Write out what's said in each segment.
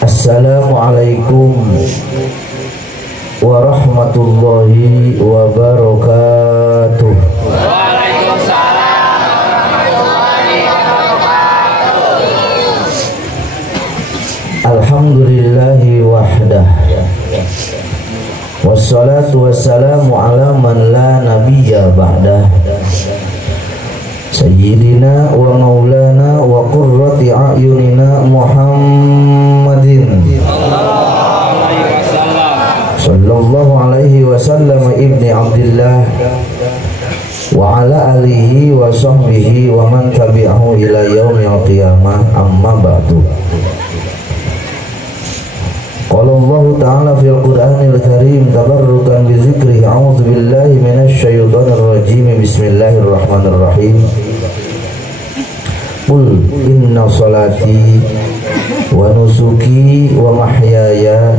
Assalamualaikum warahmatullahi wabarakatuh. Waalaikumsalam warahmatullahi wabarakatuh. Alhamdulillahi wahdah, wassalatu wassalamu ala man la nabiyya ba'dah, Sayyidina wa maulana wa qurrati a'yunina Muhammadin sallallahu alaihi wasallam ibni Abdillah wa ala alihi wa sahbihi wa man tabi'ahu ila yaumil qiyamah, amma ba'du. Qala Allah ta'ala fil Qur'anil Karim tabarrukan bi dzikrihi, a'udzu billahi minasy syaithanir rajim, bismillahirrahmanirrahim. Qul inna salati wa nusuki wa mahyaya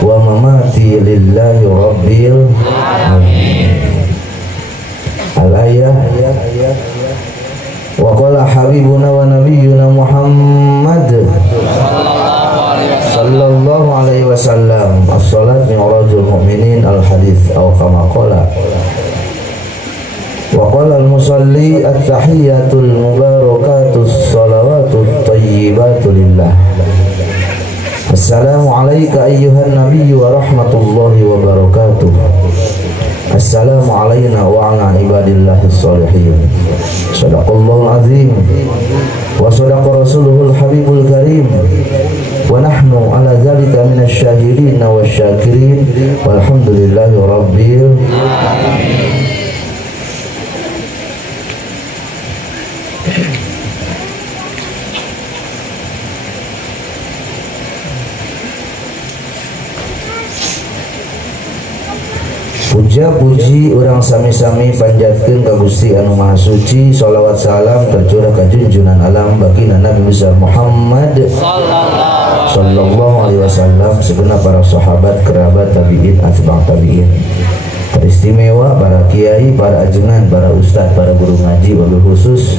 wa mamati lillahi rabbil alamin. Al-ayah. Wa qala habibuna wa nabiyyuna Muhammad sallallahu alaihi wasallam, as-salat mi'rajul mu'minin, al-hadits aw kama qala. Wa qala al-musalli at-tahiyyatul mubarakatus salawatut thayyibatu lillah. Assalamu alayka ayyuhan nabiyyu wa rahmatullahi wa barakatuh. Assalamu alayna wa ala ibadillahis sholihin. Shadaqallahul azim wa shadaqa rasuluhul habibul karim. Wa nahnu ala dzalika minasy syahidin wasyakirin walhamdulillahi rabbil alamin. Puja puji urang sami-sami panjatkeun ka Gusti anu Maha Suci, sholawat salam tercurah ka junjunan alam baginda Nabi besar Muhammad sallallahu alaihi wasallam, segenap para sahabat, kerabat, tabi'in, atba' tabi'in. Teristimewa para kiai, para ajengan, para ustadz, para guru ngaji, wabil khusus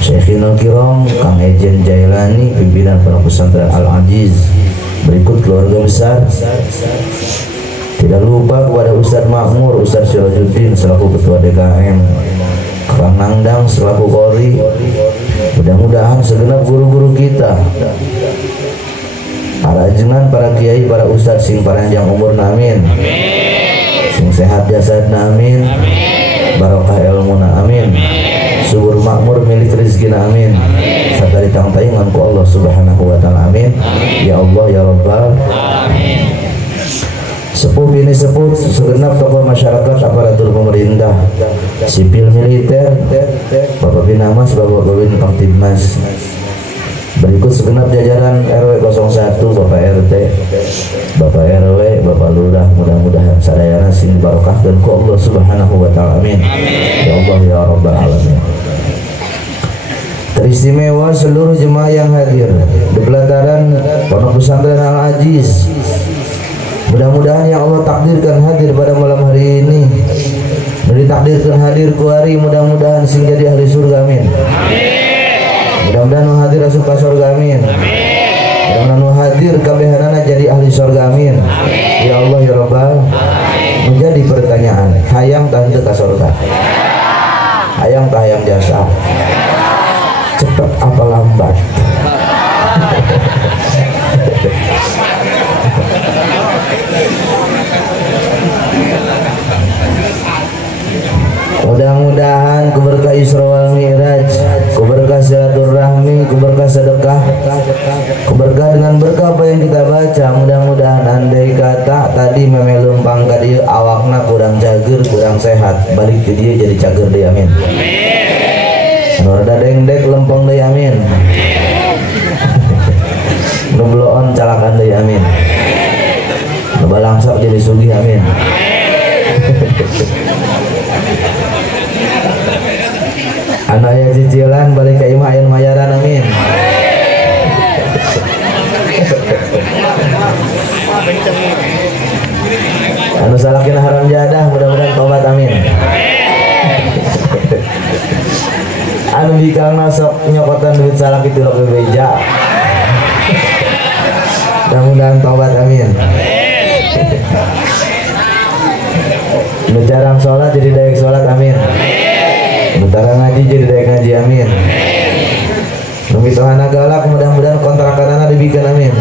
Syekhinul Kiram Kang Ejen Jailani, pimpinan para pesantren Al-Ajiz. Berikut keluarga besar, tidak lupa kepada Ustadz Makmur, Ustadz Sirajuddin selaku Ketua DKM, Kang Nangdang selaku Qori. Mudah-mudahan segenap guru-guru kita, para ajengan, para kiai, para ustadz sing panjang umur amin, sing sehat jasadna amin, barokah ilmuna amin, subur makmur milik rizkina amin, serta ditangtaingan ku Allah subhanahu wa ta'ala amin. Ya Allah ya Rabbal alamin. Sepuh bini sepuh, segenap tokoh masyarakat, aparatur pemerintah, sipil militer, Bapak Binamas, Bapak Babin Kamtibmas. Berikut segenap jajaran RW 01, Bapak RT, Bapak RW, Bapak Lurah, mudah-mudahan sadayana sing barokahkeun ku Allah subhanahu wa ta'ala amin. Ya Allah ya Rabbal alamin. Teristimewa seluruh jemaah yang hadir di pelataran Pondok Pesantren Al-Ajiz. Mudah-mudahan yang Allah takdirkan hadir pada malam hari ini, ditakdirkan hadir ku hari, mudah-mudahan sing jadi ahli surga amin. Mudah-mudahan nu hadir asup ka surga amin. Mudah-mudahan nu hadir kabehanana jadi ahli surga amin. Ya Allah ya Rabbal. Menjadi pertanyaan, hayang tah teu ka surga? Hayang tah hayang jasa? Cepet apa lambat? Mudah-mudahan kuberkah Isra wal Mi'raj, kuberkah silaturahmi, kuberkah sedekah, kuberkah dengan berkah apa yang kita baca. Mudah-mudahan andai kata tadi memelempang ka dieu awakna kurang cager, kurang sehat, balik ke dia jadi cager deui amin. Anu rada dengdek lempeng deui amin. Nu bloon calakan deui amin. Nu balangsak jadi sugih amin. Anak yang cicilan balik ke imah yang mayaran amin. Anu salakin haram jadah mudah-mudahan tobat amin. Anu bikang nasok nyokotan duit salak itu lo bebeja. Mudah-mudahan taubat, amin. Nu jarang sholat jadi daek sholat, amin. Nu tarang ngaji jadi daek ngaji, amin. Nu mitohana galak mudah-mudahan kontrakanana dibikin, amin.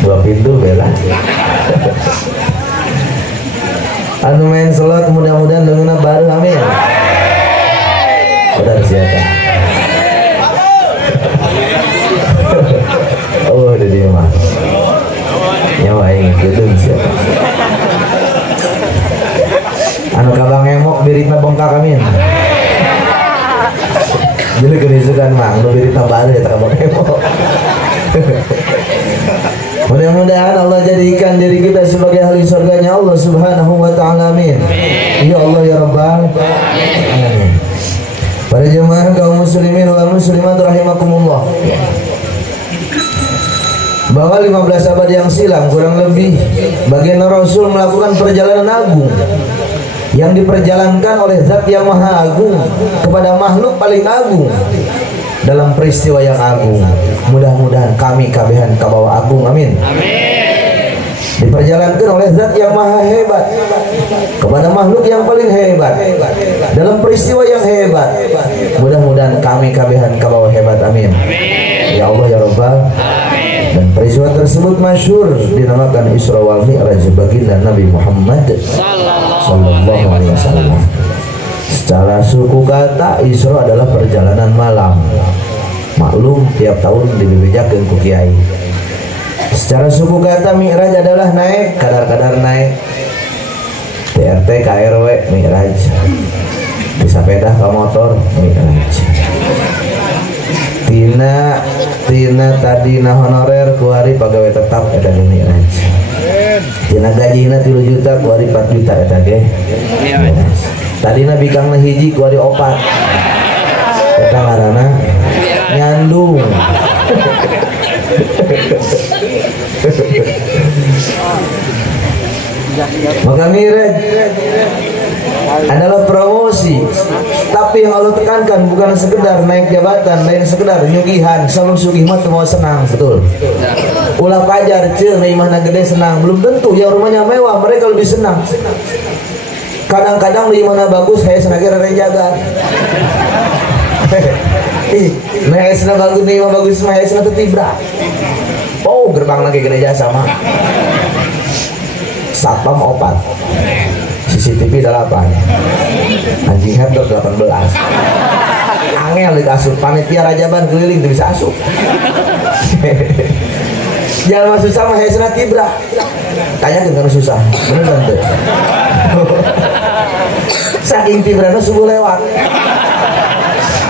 Dua pintu bela. Anu main sholat mudah-mudahan leungna baru, amin. Benar siapa? Oh, udah dia mah. Nyawa yang gedung siapa? Anu kabang emok biritna bengkak, amin. Jadi kerisukan mah, anu biritna baru ya kabang emok. Mudah-mudahan Allah jadikan diri kita sebagai ahli surganya Allah Subhanahu wa ta'ala, amin. Ya Allah ya Rabbal alamin. Para jemaah kaum muslimin wal muslimat rahimakumullah, bahwa 15 abad yang silam kurang lebih baginda Rasul melakukan perjalanan agung yang diperjalankan oleh Zat yang Maha Agung kepada makhluk paling agung dalam peristiwa yang agung. Mudah-mudahan kami kabehan kabawa agung, amin. Diperjalankan oleh Zat yang Maha Hebat kepada makhluk yang paling hebat dalam peristiwa yang hebat. Mudah-mudahan kami kabehan kabawa hebat, amin. Ya Allah ya Rabbal. Dan peristiwa tersebut masyhur dinamakan Isra wal Mi'raj baginda Nabi Muhammad sallallahu alaihi wasallam. Secara suku kata Isra adalah perjalanan malam. Maklum tiap tahun dibebejakeun ku kiai. Secara suku kata Mi'raj adalah naik, kadar-kadar naik. TRT KRW Mi'raj. Di sepeda ka motor Mi'raj. Tina tadina honorer ku hari pegawai tetap eta ge Mi'raj. Tina gajina 3 juta ku hari 4 juta eta ge Mi'raj. Tadina bikangna hiji ku hari 4. Eta ngaranna nyandung. Maka Mi'raj adalah promosi, tapi yang Allah tekankan bukan sekedar naik jabatan, lain sekedar nyugihan. Salum sugih mah mau senang, betul. Ulah pajar ceul imahna gede senang, belum tentu yang rumahnya mewah mereka lebih senang. Kadang-kadang imahna bagus, saya senang kira jaga. Maesna bagus nih, mah bagus maesna tetibra. Oh, gerbang lagi gereja sama. Satpam 4, CCTV 8, anjing header 18. Angel dikasut, panitia rajaban keliling tuh bisa asup. Jangan masuk sama hesna tibra. Tanya kan susah, bener tuh. Saking tibrana subuh lewat.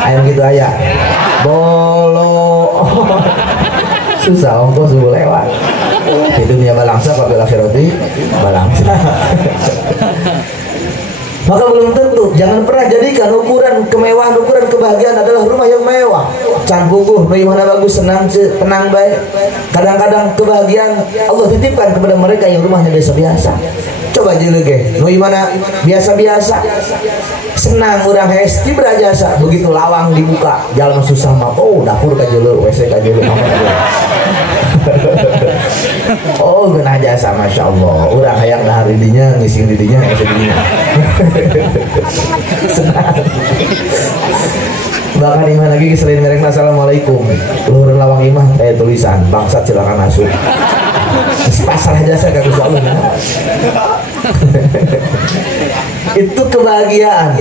Ayam gitu aja. Bolo. Susah ongkos subuh lewat. Hidupnya balangsa, tapi akhirati balangsa. Maka belum tentu, jangan pernah jadikan ukuran kemewahan, ukuran kebahagiaan adalah rumah yang mewah. Can puguh, bagaimana bagus, senang, tenang, baik. Kadang-kadang kebahagiaan Allah titipkan kepada mereka yang rumahnya biasa-biasa. Coba jeli ge, bagaimana biasa-biasa, senang orang hesti berjasa, begitu lawang dibuka, jalan susah mah, oh dapur kajelo, WC kajelo, kamar kajelo. Oh guna jasa, masya Allah. Urang hayang dahar didinya, ngising didinya, ngising didinya. Senang. Bahkan imah lagi selain merek assalamualaikum, luhur lawang imah tulisan bangsat silakan masuk. Pasrah jasa kagak Allah. Itu kebahagiaan.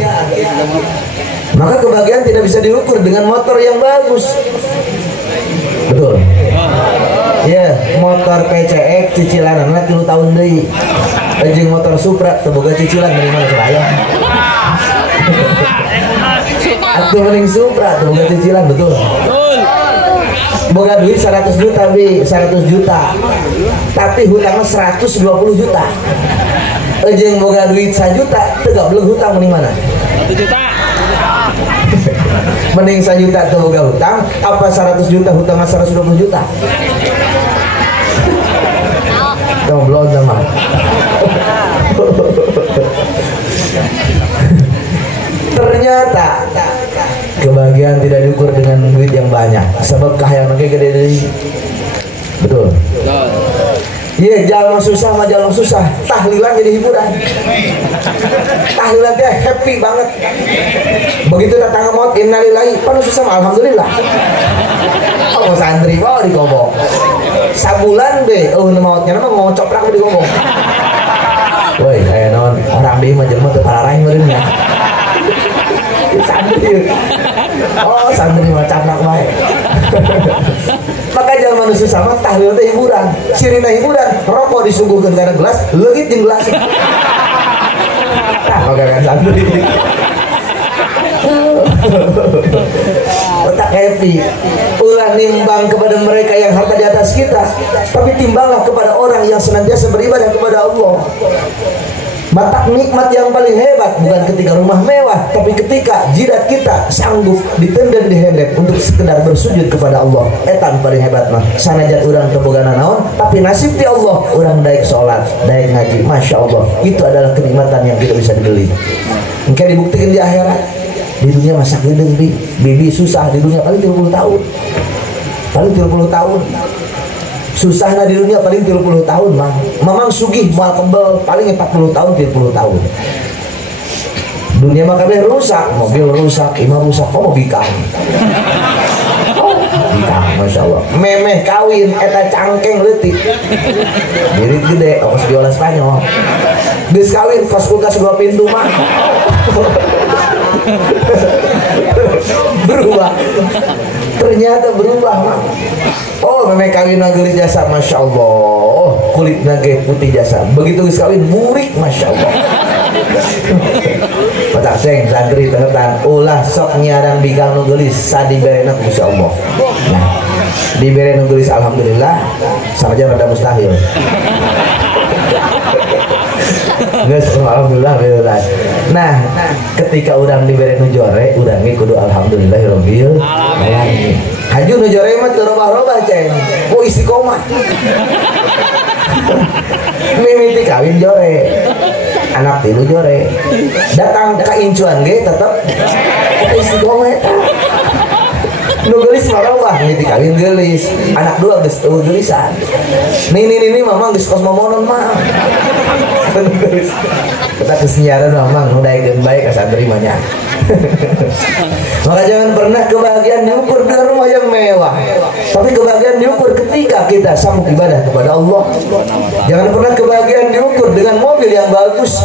Maka kebahagiaan tidak bisa diukur dengan motor yang bagus. Betul. Ya, motor PCX cicilan anak 3 tahun deui. Jeung motor Supra teu boga cicilan dari mana saya. Atuh mending Supra teu boga cicilan, betul. Boga duit 100 juta bi, 100 juta. Tapi hutangnya 120 juta. Jeung boga duit 1 juta teu gableng hutang mending mana? 1 juta. Mending 1 juta teu boga hutang apa 100 juta hutangnya 120 juta? Goblok sama. Ternyata Kebahagiaan tidak diukur dengan duit yang banyak. Sebab kahayang nake gede deui. Betul. Iya, jalan susah mah jalan susah. Tahlilan jadi hiburan. Tahlilan dia happy banget. Begitu datang maut innalillahi, panu susah mah alhamdulillah. Oh santri mau digobok. Sabulan be, mautnya mah mau coprak digobok. Woi, aya naon orang deui mah jelema teu pararaing meureun nya. Santri. Oh, santri mah caplak bae. Maka jangan manusia sama tahlil teh hiburan, sirina hiburan, rokok disuguhkeun kana gelas, leungit jeung gelas. Tah maka kan santri. Otak happy. Ulah nimbang kepada mereka yang harta di atas kita, tapi timbanglah kepada orang yang senantiasa beribadah kepada Allah. Mata nikmat yang paling hebat bukan ketika rumah mewah, tapi ketika jidat kita sanggup ditenden dihendek untuk sekedar bersujud kepada Allah. Etan paling hebat mah. Sanajan urang teu bogana naon, tapi nasib ti Allah urang daek salat, daek ngaji. Masya Allah, itu adalah kenikmatan yang tidak bisa dibeli. Engke dibuktikan di akhirat. Di dunia masak gedeng bibi susah di dunia paling 30 tahun. Paling 30 tahun. Susahnya di dunia paling 30 tahun mah. Mamang sugih moal kebel paling 40 tahun 30 tahun. Dunia mah kabeh rusak, mobil rusak, imam rusak, kok mau bikang. Bikang, Masya Allah. Memeh kawin eta cangkeng leutik. Dirit gede, ongkos biola Spanyol. Geus kawin kos kulkas 2 pintu mah. Berubah. Ternyata berubah mah. Oh, memang kawin gelis jasa, Masya Allah. Oh, kulit nage putih jasa. Begitu geus kawin murik, Masya Allah. Patak ceng santri tenetan ulah sok nyiaran bigang nu geulis sadiberena Gusti Allah. Nah, dibere nu geulis alhamdulillah sanajan rada mustahil. Geus alhamdulillah. Nah, ketika urang dibere nu jore, urang ge kudu alhamdulillahirabbil alamin. Haju nu jore mah teu robah-robah ceng. Oh istiqomah. Mimiti kawin jore. Anak tilu jore. Datang ka incuan ge tetep kita istiqomah eta. Nu geulis mah robah, mimiti kawin geulis. Anak dua geus teu geurisan. Nini mamang geus kos momonon mah. Kita kesenyaran mamang nu daekeun bae ka santri mah nya. Maka jangan pernah kebahagiaan diukur dengan rumah yang mewah, tapi kebahagiaan diukur ketika kita sanggup ibadah kepada Allah. Jangan pernah kebahagiaan diukur dengan mobil yang bagus.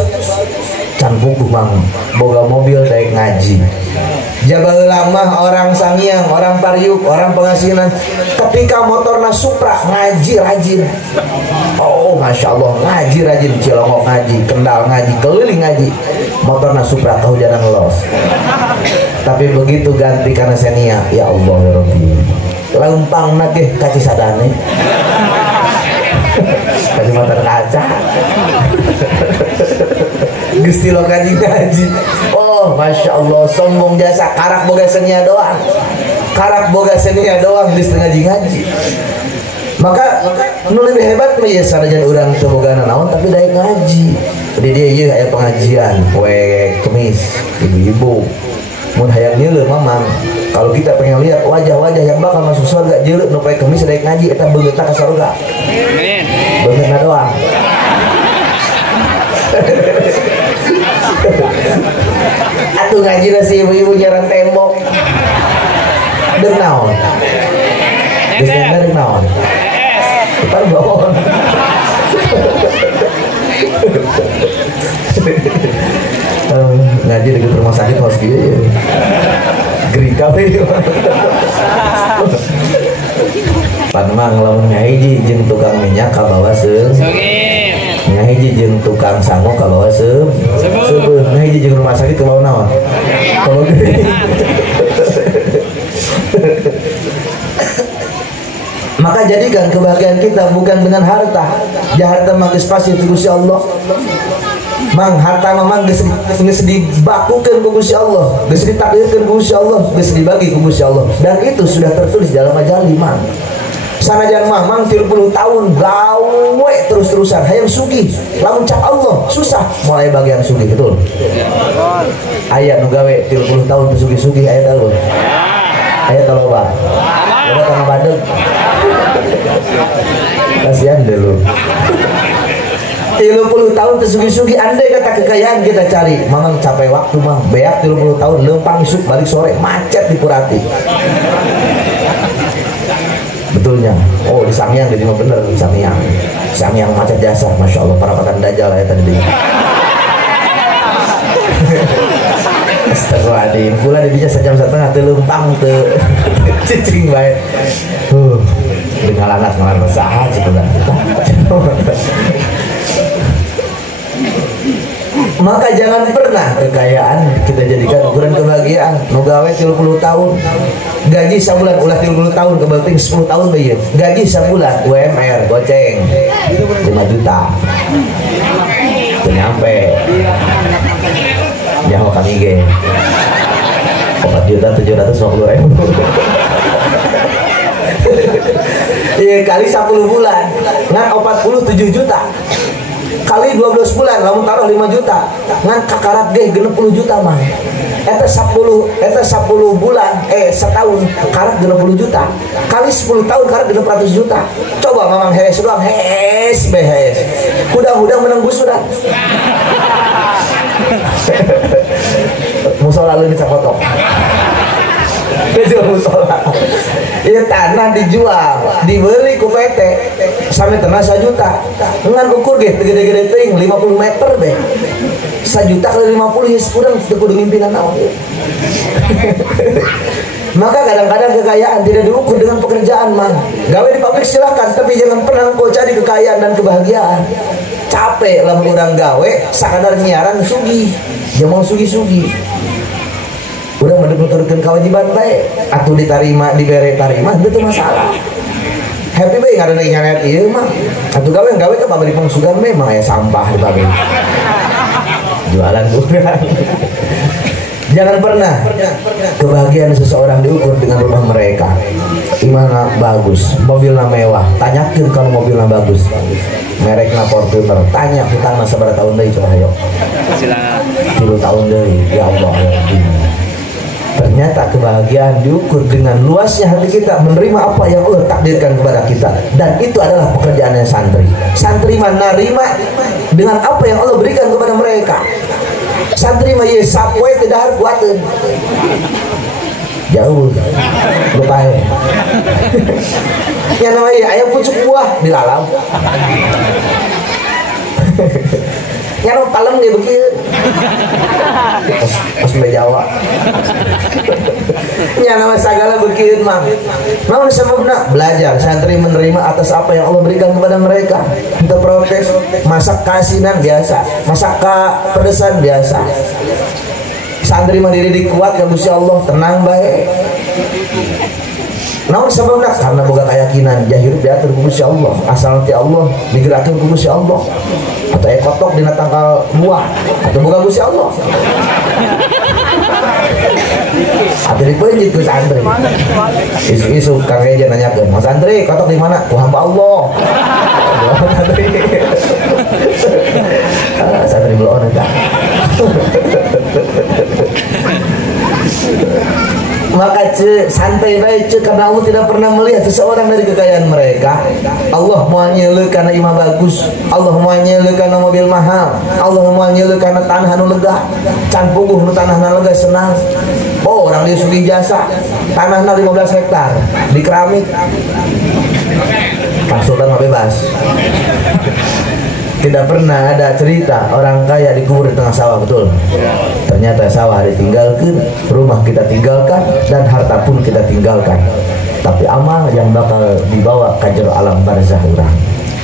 Can puguh mang boga mobil daek ngaji. Jabal lama orang sangiang, orang pariuk, orang pengasinan. Ketika motorna Supra ngaji rajin. Oh Masya Allah, ngaji rajin. Cilongok ngaji, Kendal ngaji, keliling ngaji. Motorna Supra kehujanan los. Tapi begitu ganti karena senia, ya Allah ya Rabbi. Lempang nagih kaci sadane. Kaci motor kaca. Gusti lo ngaji. Oh Masya Allah, sombong jasa. Karak boga senia doang. Karak boga senia doang di ngaji. Maka nu lebih hebat mah ya sanajan urang teu bogana naon tapi daek ngaji. Di dia ieu aya pengajian poe Kemis, ibu-ibu. Mun hayang nyeuleuh mamang, kalau kita pengen lihat wajah-wajah yang bakal masuk surga jeuleuh nu poe Kemis daek ngaji eta beungeutna ka surga. Amin. Beungeutna doang. Atuh ngaji na si ibu-ibu jaran tembok. Deuk naon? Deuk naon? Depan bawon. Ngaji dekat rumah sakit harus gitu ya. Geri kafe. Panmang lamun ngahiji jeung tukang minyak ka bawah seum. Ngahiji jeung tukang sango ka bawah seum. Seueuh ngahiji jeung rumah sakit ke bawah naon? Kalau gede. Maka jadikan kebahagiaan kita bukan dengan harta. Harta mah geus pasti ti Gusti Allah. Mang harta mah geus dibakukeun ku Gusti Allah, geus ditakdirkeun ku Gusti Allah, geus dibagi ku Gusti Allah. Dan itu sudah tertulis dalam majalih mang. Sanajan mamang 30 tahun gawe terus-terusan hayang sugih lamun cak Allah susah mulai bagian sugih betul. Aya nu gawe 30 tahun sugih-sugih aya tahu. Aya taloba. Ada tengah badeg. Kasihan deh lu. 30 tahun tersugi-sugi andai kata kekayaan kita cari mamang capek waktu mah beak 30 tahun lempang isuk balik sore macet di Purati betulnya. Oh di Sangyang jadi mah bener di Sangyang macet jasa Masya Allah parapatan dajal ya tadi. Astagfirullahaladzim pula di bisa sejam setengah lempang cicing baik dengan anak saha sebenarnya. Maka jangan pernah kekayaan kita jadikan ukuran kebahagiaan. Nu gawe 30 tahun gaji sabulan ulah 30 tahun kebalting 10 tahun bae. Gaji sabulan UMR goceng 5 juta. Nyampe. Jaho kami ge. 4.750.000. Iya kali 10 bulan ngan 47 juta kali 12 bulan lamun taruh 5 juta ngan kakarat ge 60 juta mah eta 10 bulan setahun karat 60 juta kali 10 tahun karat 600 juta. Coba mamang hees doang hees hudang menembus sudah musola lu bisa foto musola iya tanah dijual dibeli ku PT sampai tanah 1 juta ngan ukur ge gede-gede teuing 50 meter be 1 juta kali 50 ya kurang kudu ngimpinan naon. Maka kadang-kadang kekayaan tidak diukur dengan pekerjaan mah. Gawe di pabrik silakan tapi jangan pernah engkau cari kekayaan dan kebahagiaan. Capek lamun urang gawe sakadar nyiaran sugih jangan mau sugih-sugih. Udah menurutkan kewajiban baik atau diterima diberi tarima itu masalah happy baik ada lagi nyaret iya mah atau gawe ke pabrik pengsugan memang ya sampah di pabrik jualan bukan. Jangan pernah kebahagiaan seseorang diukur dengan rumah mereka gimana bagus mobilnya mewah tanyakan kalau mobilnya bagus mereknya Fortuner tanya hutangnya seberapa tahun deh coba ayo 10 tahun deh ya Allah ya ternyata kebahagiaan diukur dengan luasnya hati kita menerima apa yang Allah takdirkan kepada kita dan itu adalah pekerjaannya santri. Santri mana nerima dengan apa yang Allah berikan kepada mereka. Santri mah ye sapwe tidak harus kuatin jauh lupa yang namanya ayam pucuk buah dilalau yang nama palem dia begitu pas mulai Jawa yang nama segala begitu mah mau disebabnya belajar santri menerima atas apa yang Allah berikan kepada mereka. Kita protes masak kasinan biasa masak pedesan biasa santri mah diri kuat ya Gusti Allah tenang baik. Namun sebabnya karena boga keyakinan jahir diatur ku Gusti Allah asal nanti Allah digerakkan ku Gusti Allah atau ekotok dina tangkal buah atau boga Gusti Allah atau dipeunjit ku santri isu-isu Kang Eja nanyakeun Mas santri kotok di mana ku hamba Allah santri belum ada. Maka santai baik karena Allah tidak pernah melihat seseorang dari kekayaan mereka. Allah mau nyelu karena imam bagus, Allah mau nyelu karena mobil mahal, Allah mau nyelu karena tanah nu lega, can puguh nu tanah nu lega senang. Oh orang dia sugih jasa tanahnya 15 hektar di keramik Pak Sultan bebas. Tidak pernah ada cerita orang kaya dikubur di tengah sawah, betul? Ternyata sawah ditinggalkan, rumah kita tinggalkan, dan harta pun kita tinggalkan. Tapi amal yang bakal dibawa ke jero alam barzah urang.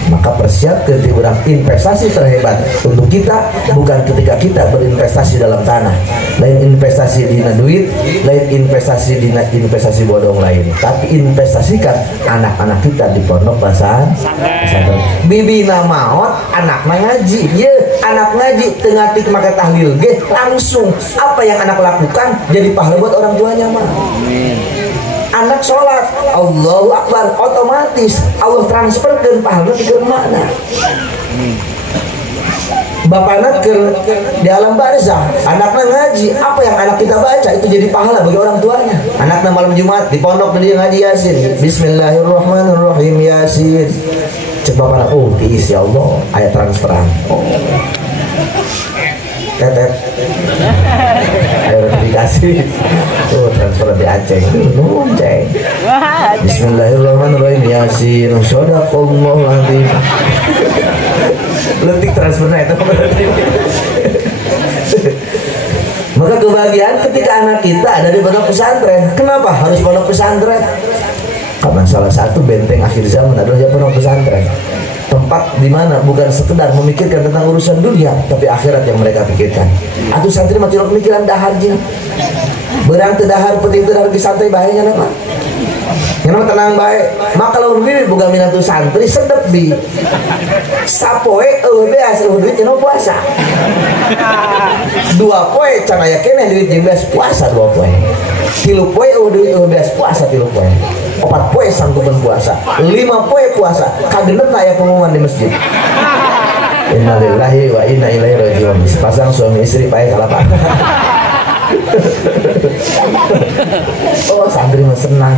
Maka persiapkan urang investasi terhebat untuk kita bukan ketika kita berinvestasi dalam tanah, lain investasi di duit, lain investasi di investasi bodong lain, tapi investasikan anak-anak kita di pondok pesantren. Bibi maot anak ngaji, ye anak ngaji tengah tik make tahlil ge langsung apa yang anak lakukan jadi pahala buat orang tuanya mah. anak sholat Allahu Akbar, otomatis Allah transferkan pahala ke mana. Bapaknya di alam barzah, anaknya ngaji, apa yang anak kita baca itu jadi pahala bagi orang tuanya. Anaknya malam Jumat di pondok dia ngaji Yasin, Bismillahirrahmanirrahim Yasin. Cek bapaknya, oh tiis ya Allah, ayat transferan. Oh. Tetet, ayo notifikasi. Oh transfer di Aceh, Ceng. Bismillahirrahmanirrahim Yasin, Sadaqallahul Azim. Letik transfernya itu berarti. Maka kebahagiaan ketika anak kita ada di pondok pesantren. Kenapa harus pondok pesantren? Karena salah satu benteng akhir zaman adalah ya pondok pesantren. Tempat di mana bukan sekedar memikirkan tentang urusan dunia, tapi akhirat yang mereka pikirkan. Atuh santri mah tidak pemikiran dahar jeung. Berang teu dahar penting teu dahar santai bahayanya nama. Yang tenang baik. Maka kalau bibi boga minatu santri sedep bi. Sapoe beas duit jeung puasa. 2 poe can aya keneh duit jeung beas puasa 2 poe. 3 poe duit beas puasa 3 poe. 4 poe sanggupan puasa. 5 poe puasa. Kagenep aya pengumuman di masjid. Innalillahi wa inna ilaihi raji'un. Sepasang suami istri pae kalapan. Oh santri mah senang.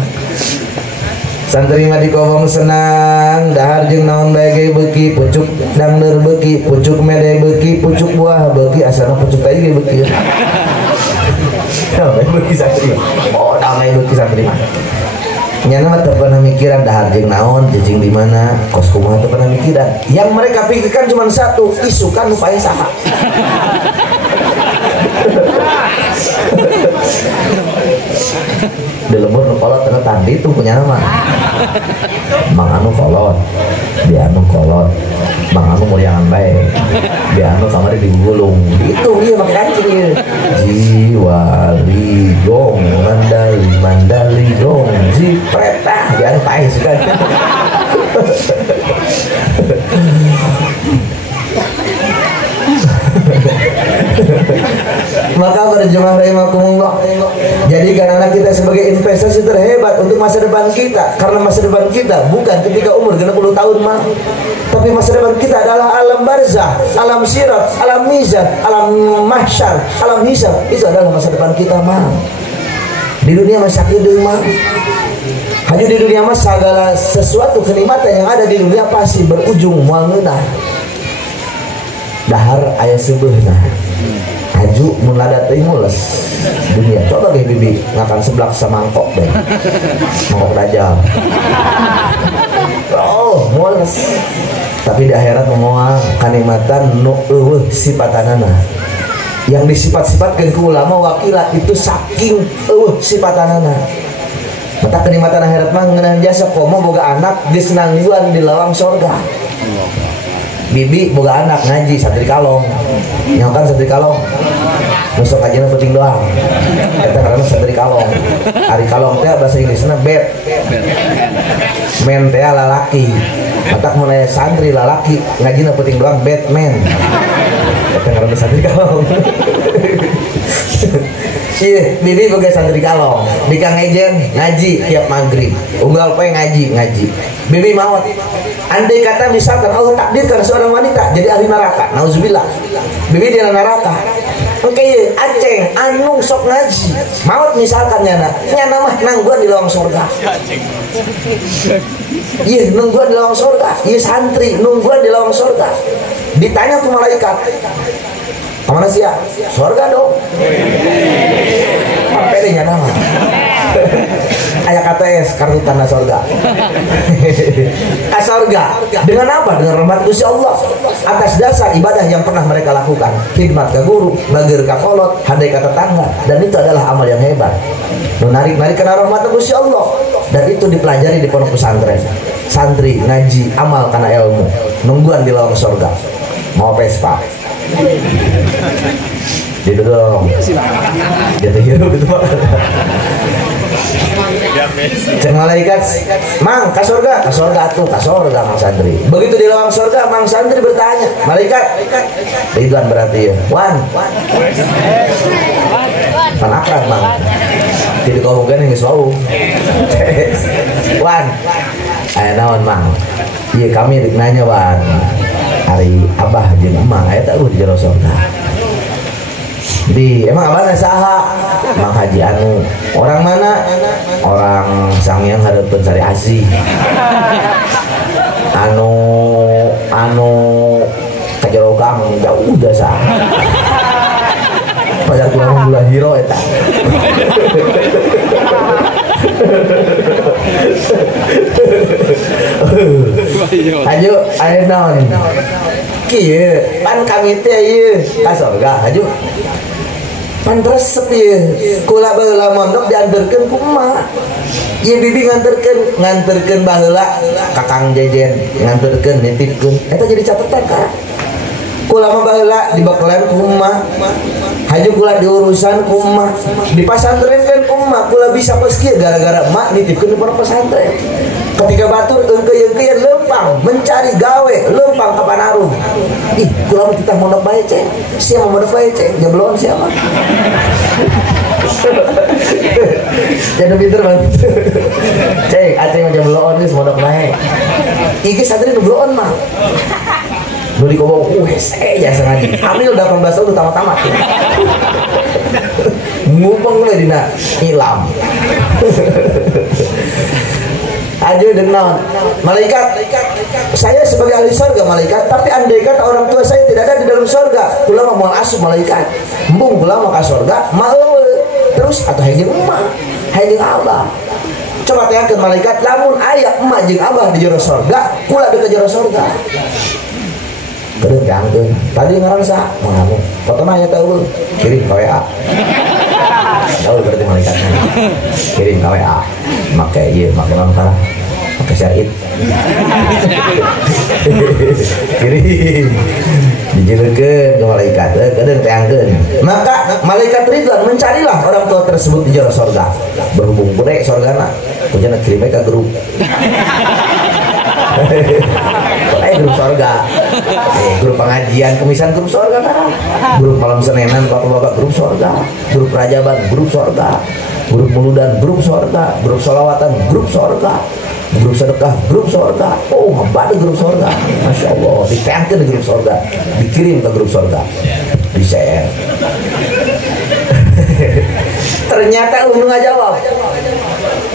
Santri mah dikobong senang, dahar jeung naon bae ge beuki, pucuk dangdeur beuki, pucuk mede beuki, pucuk buah beuki, asana pucuk teh ge beuki. Damai beuki santri. Oh damai beuki santri mah. Nyana mah teu pernah mikiran dahar jeung naon, jejing di mana, kos kumaha teu pernah mikiran. Yang mereka pikirkan cuma satu, isukan upaya saha. Di lembur nu kolot tengah tadi itu punya nama Mang Anu kolot, di Anu kolot, Mang Anu muriangan baik, di Anu kamar digulung itu dia pakai kancing dia. Jiwa ligong mandali gong jipretah di Anu pae suka. Maka berjemaah rahimakumullah, jadikan anak kita sebagai investasi terhebat untuk masa depan kita. Karena masa depan kita bukan ketika umur 60 tahun mah, tapi masa depan kita adalah alam barzah, alam sirat, alam mizan, alam mahsyar, alam hisab. Itu adalah masa depan kita mah. Di dunia masih hidup mah, hanya di dunia mah segala sesuatu kenikmatan yang ada di dunia pasti berujung moal ngeunah. Dahar aya seubeuhna. Aju mun lada teh mules dunia. Coba ge bibi ngakan seblak samangkok deh. Mangkok dajal. Oh, mules. Tapi di akhirat moal kanikmatan nu eueuh sipatanana. Yang disifat-sifatkeun ku ulama wakilah itu saking eueuh sipatanana. Mata kenikmatan akhirat mah ngeunaan jasa komo boga anak geus nangguan di lawang sorga. Bibi boga anak ngaji santri kalong, nyokan santri kalong, nusuk aja penting doang. Kita karena santri kalong, hari kalong teh bahasa Inggrisnya bed, men teh lalaki, matak mulai santri lalaki ngaji penting doang Batman. Kita karena santri kalong. Iya, bibi boga santri kalong, di Kang Ejen ngaji tiap maghrib, unggal poe ngaji. Bibi maot. Andai kata misalkan Allah takdirkan seorang wanita jadi ahli neraka, nauzubillah. Bibi di neraka. Oke, Aceh anu sok ngaji. Maut misalkan nyana mah nangguan di lawang surga. Iya, nungguan di lawang surga. Iya santri nungguan di lawang surga. Ditanya ke malaikat. Kemana sih ya? Surga dong. Apa deh nyana mah? Ayah KTS, kartu tanda surga. Surga dengan apa? Dengan rahmat Gusti Allah atas dasar ibadah yang pernah mereka lakukan, khidmat ke guru, bagir ke kolot, handai ke tetangga, dan itu adalah amal yang hebat. Menarik karena rahmat Gusti Allah, dan itu dipelajari di pondok pesantren. Santri ngaji, amal karena ilmu, nungguan di lawang surga. Mau Vespa? Gitu dong. Gitu gitu. Ceng malaikat, mang ka surga tuh, ka surga mang santri. Begitu di lawang surga, mang santri bertanya, malaikat, Ridwan berarti ya, Wan akrab mang. Tidak ngomongkan yang selalu. Wan, naon mang? Iya kami nanya wan. Hari abah jeung emang aya tak di jero surga. Di emang abah saha? Mang Haji anu orang mana? Orang Sangyang hareupeun sari asih. Anu kajero gang jauh jasa. Pada kurang gula hero eta. Ayo ayo naon kieu pan kami teh ieu ka surga ayo pan resep ieu kula baheula mondok dianterkeun ku emak ieu bibi nganterkeun baheula kakang jejen nganterkeun nitipkeun eta jadi catetan ka kula mah baheula dibekelen ku emak haju kula diurusan ku emak di pasantren ku emak kula bisa geus kieu gara-gara emak nitipkeun di pesantren. Ketika batur engkeun lempang mencari gawe lempang ka Panaruh. Ih, kula mah titah mondok bae ceng. Sia mah mondok bae ceng, jablon sia mah. Jadi pinter banget. Ceng, aceng mah jablon geus mondok bae. Iki satri nu bloon mah. Nu dikobong hese jasa ngaji. Amil 18 tahun tamat-tamat. Ngumpeng we dina ilam. Aja dengan malaikat. Saya sebagai ahli surga malaikat, tapi andai kata orang tua saya tidak ada di dalam surga, kula mah moal asup malaikat. Embung kula mah ka surga, mah terus atau hayang emak, hayang abah. Coba tanyakeun malaikat, lamun aya emak jeung abah di jero surga, kula di jero surga. Kedeung diangkeun. Tadi ngaran sa? Mangamo. Fotona aya teh eueuh, kirim ka WA. Tahu berarti malaikatnya kirim ke WA make iya make langkah make syahid kirim dijeulkeun ke malaikat kedeung teangkeun maka malaikat ridwan mencarilah orang tua tersebut di jero surga berhubung bude surgana kujana kirim ke grup grup surga grup pengajian kemisan grup surga kan grup malam senenan bapak-bapak grup surga grup rajaban grup surga grup muludan grup surga grup sholawatan grup surga grup sedekah grup surga oh hebat grup surga masya Allah ditengkeun di grup surga dikirim ke grup surga di share ternyata unu ngajawab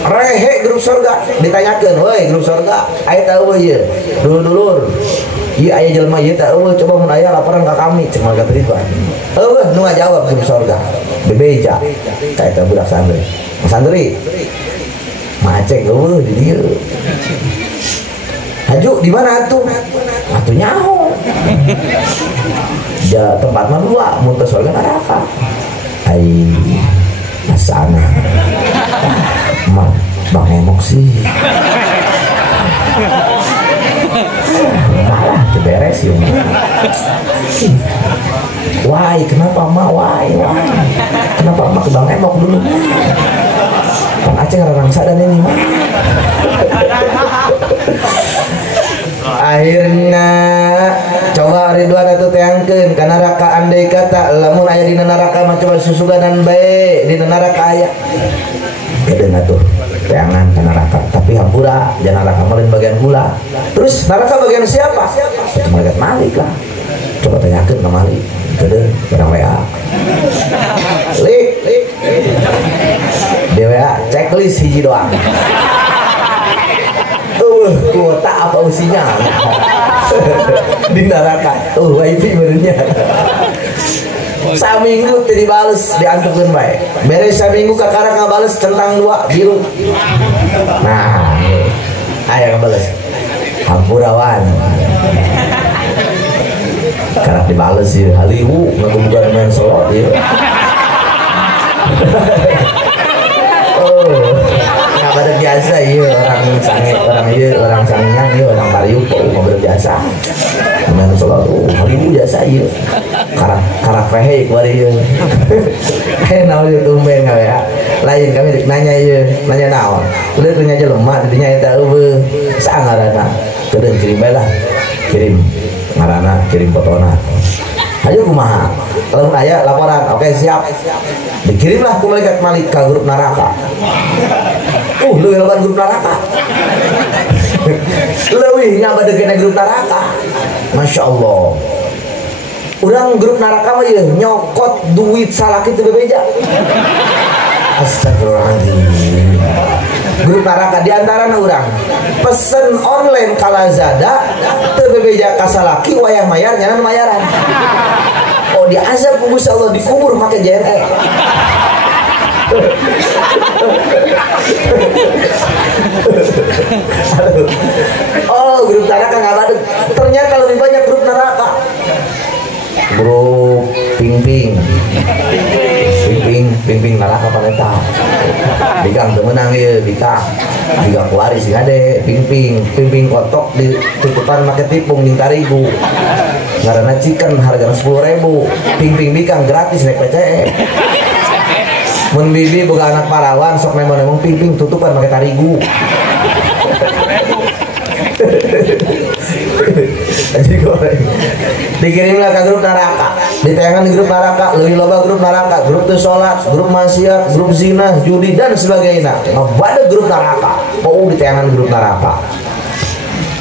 rehe grup surga ditanyakeun woi grup surga aya tahu ieu dulur-dulur ieu aya jelema ieu teh eueuh coba mun aya laporan ka kami cek malaikat ridwan eueuh nu ngajawab grup surga bebeja ka eta budak santri macek eueuh di dieu haju di mana atuh atuh nyaho ja tempat mah dua mun teh surga neraka ai sana mah bang emok sih malah beres ya why kenapa mak why kenapa mak ke bang emok dulu Bang Aceh ngarang sadan ini mah akhirnya coba Ridwan atau teangkeun ka neraka andai kata lamun aya dina neraka mah coba susuganan bae dina neraka aya kedeung atuh teangan ka neraka tapi hampura jangan neraka mah bagian gula terus neraka bagian siapa itu malaikat Malik lah coba tanyakeun ka Malik kedeung kana WA lik di WA checklist hiji doang kuota apa usinya di neraka wifi benernya saminggu tadi bales diantukkeun bae beres saminggu kakara ngabales centang 2 biru nah aya ngabales hampurawan karak dibales ieu haliwu ngabubugan main solot ieu pada biasa iya orang sange orang iya orang sangyang iya orang Pariuk ngobrol biasa main sholat haribu biasa iya karak rehe kuari iya naon itu tumben ya lain kami nanya iya nanya naon udah tanya aja lemah didinya eta eueuh sangarana kedeung kirim bae lah kirim ngarana kirim fotona Ayo kumaha. Kalau aya laporan, oke siap. Dikirimlah ku malaikat Malik ke grup neraka. Leuwih loba grup neraka. Leuwih ngabadegeuna grup neraka. Masya Allah. Urang grup neraka mah ye nyokot duit salaki teu bebeja. Astagfirullahaladzim. Grup neraka diantarana urang pesen online ka Lazada teu bebeja ka salaki wayah mayar nyanan mayaran. Oh diazab ku Gusti Allah dikubur make JNE. Oh grup neraka nggak ada. Ternyata lebih banyak grup neraka. Grup ping neraka paneta. Dikang temenang ya dikang keluari sih ngade ping kotok di tutupan make tipung di tarigu. Karena chicken harganya 10.000, ping bikang gratis naik PCE. Mun bibi boga anak parawan sok memang ping tutupan pakai tarigu. Jadi goreng dikirimlah ke grup neraka, ditayangan di grup neraka, lebih loba grup neraka, grup teu salat, grup maksiat, grup zina, judi dan sebagainya. Ngebada grup neraka, ditayangan grup neraka.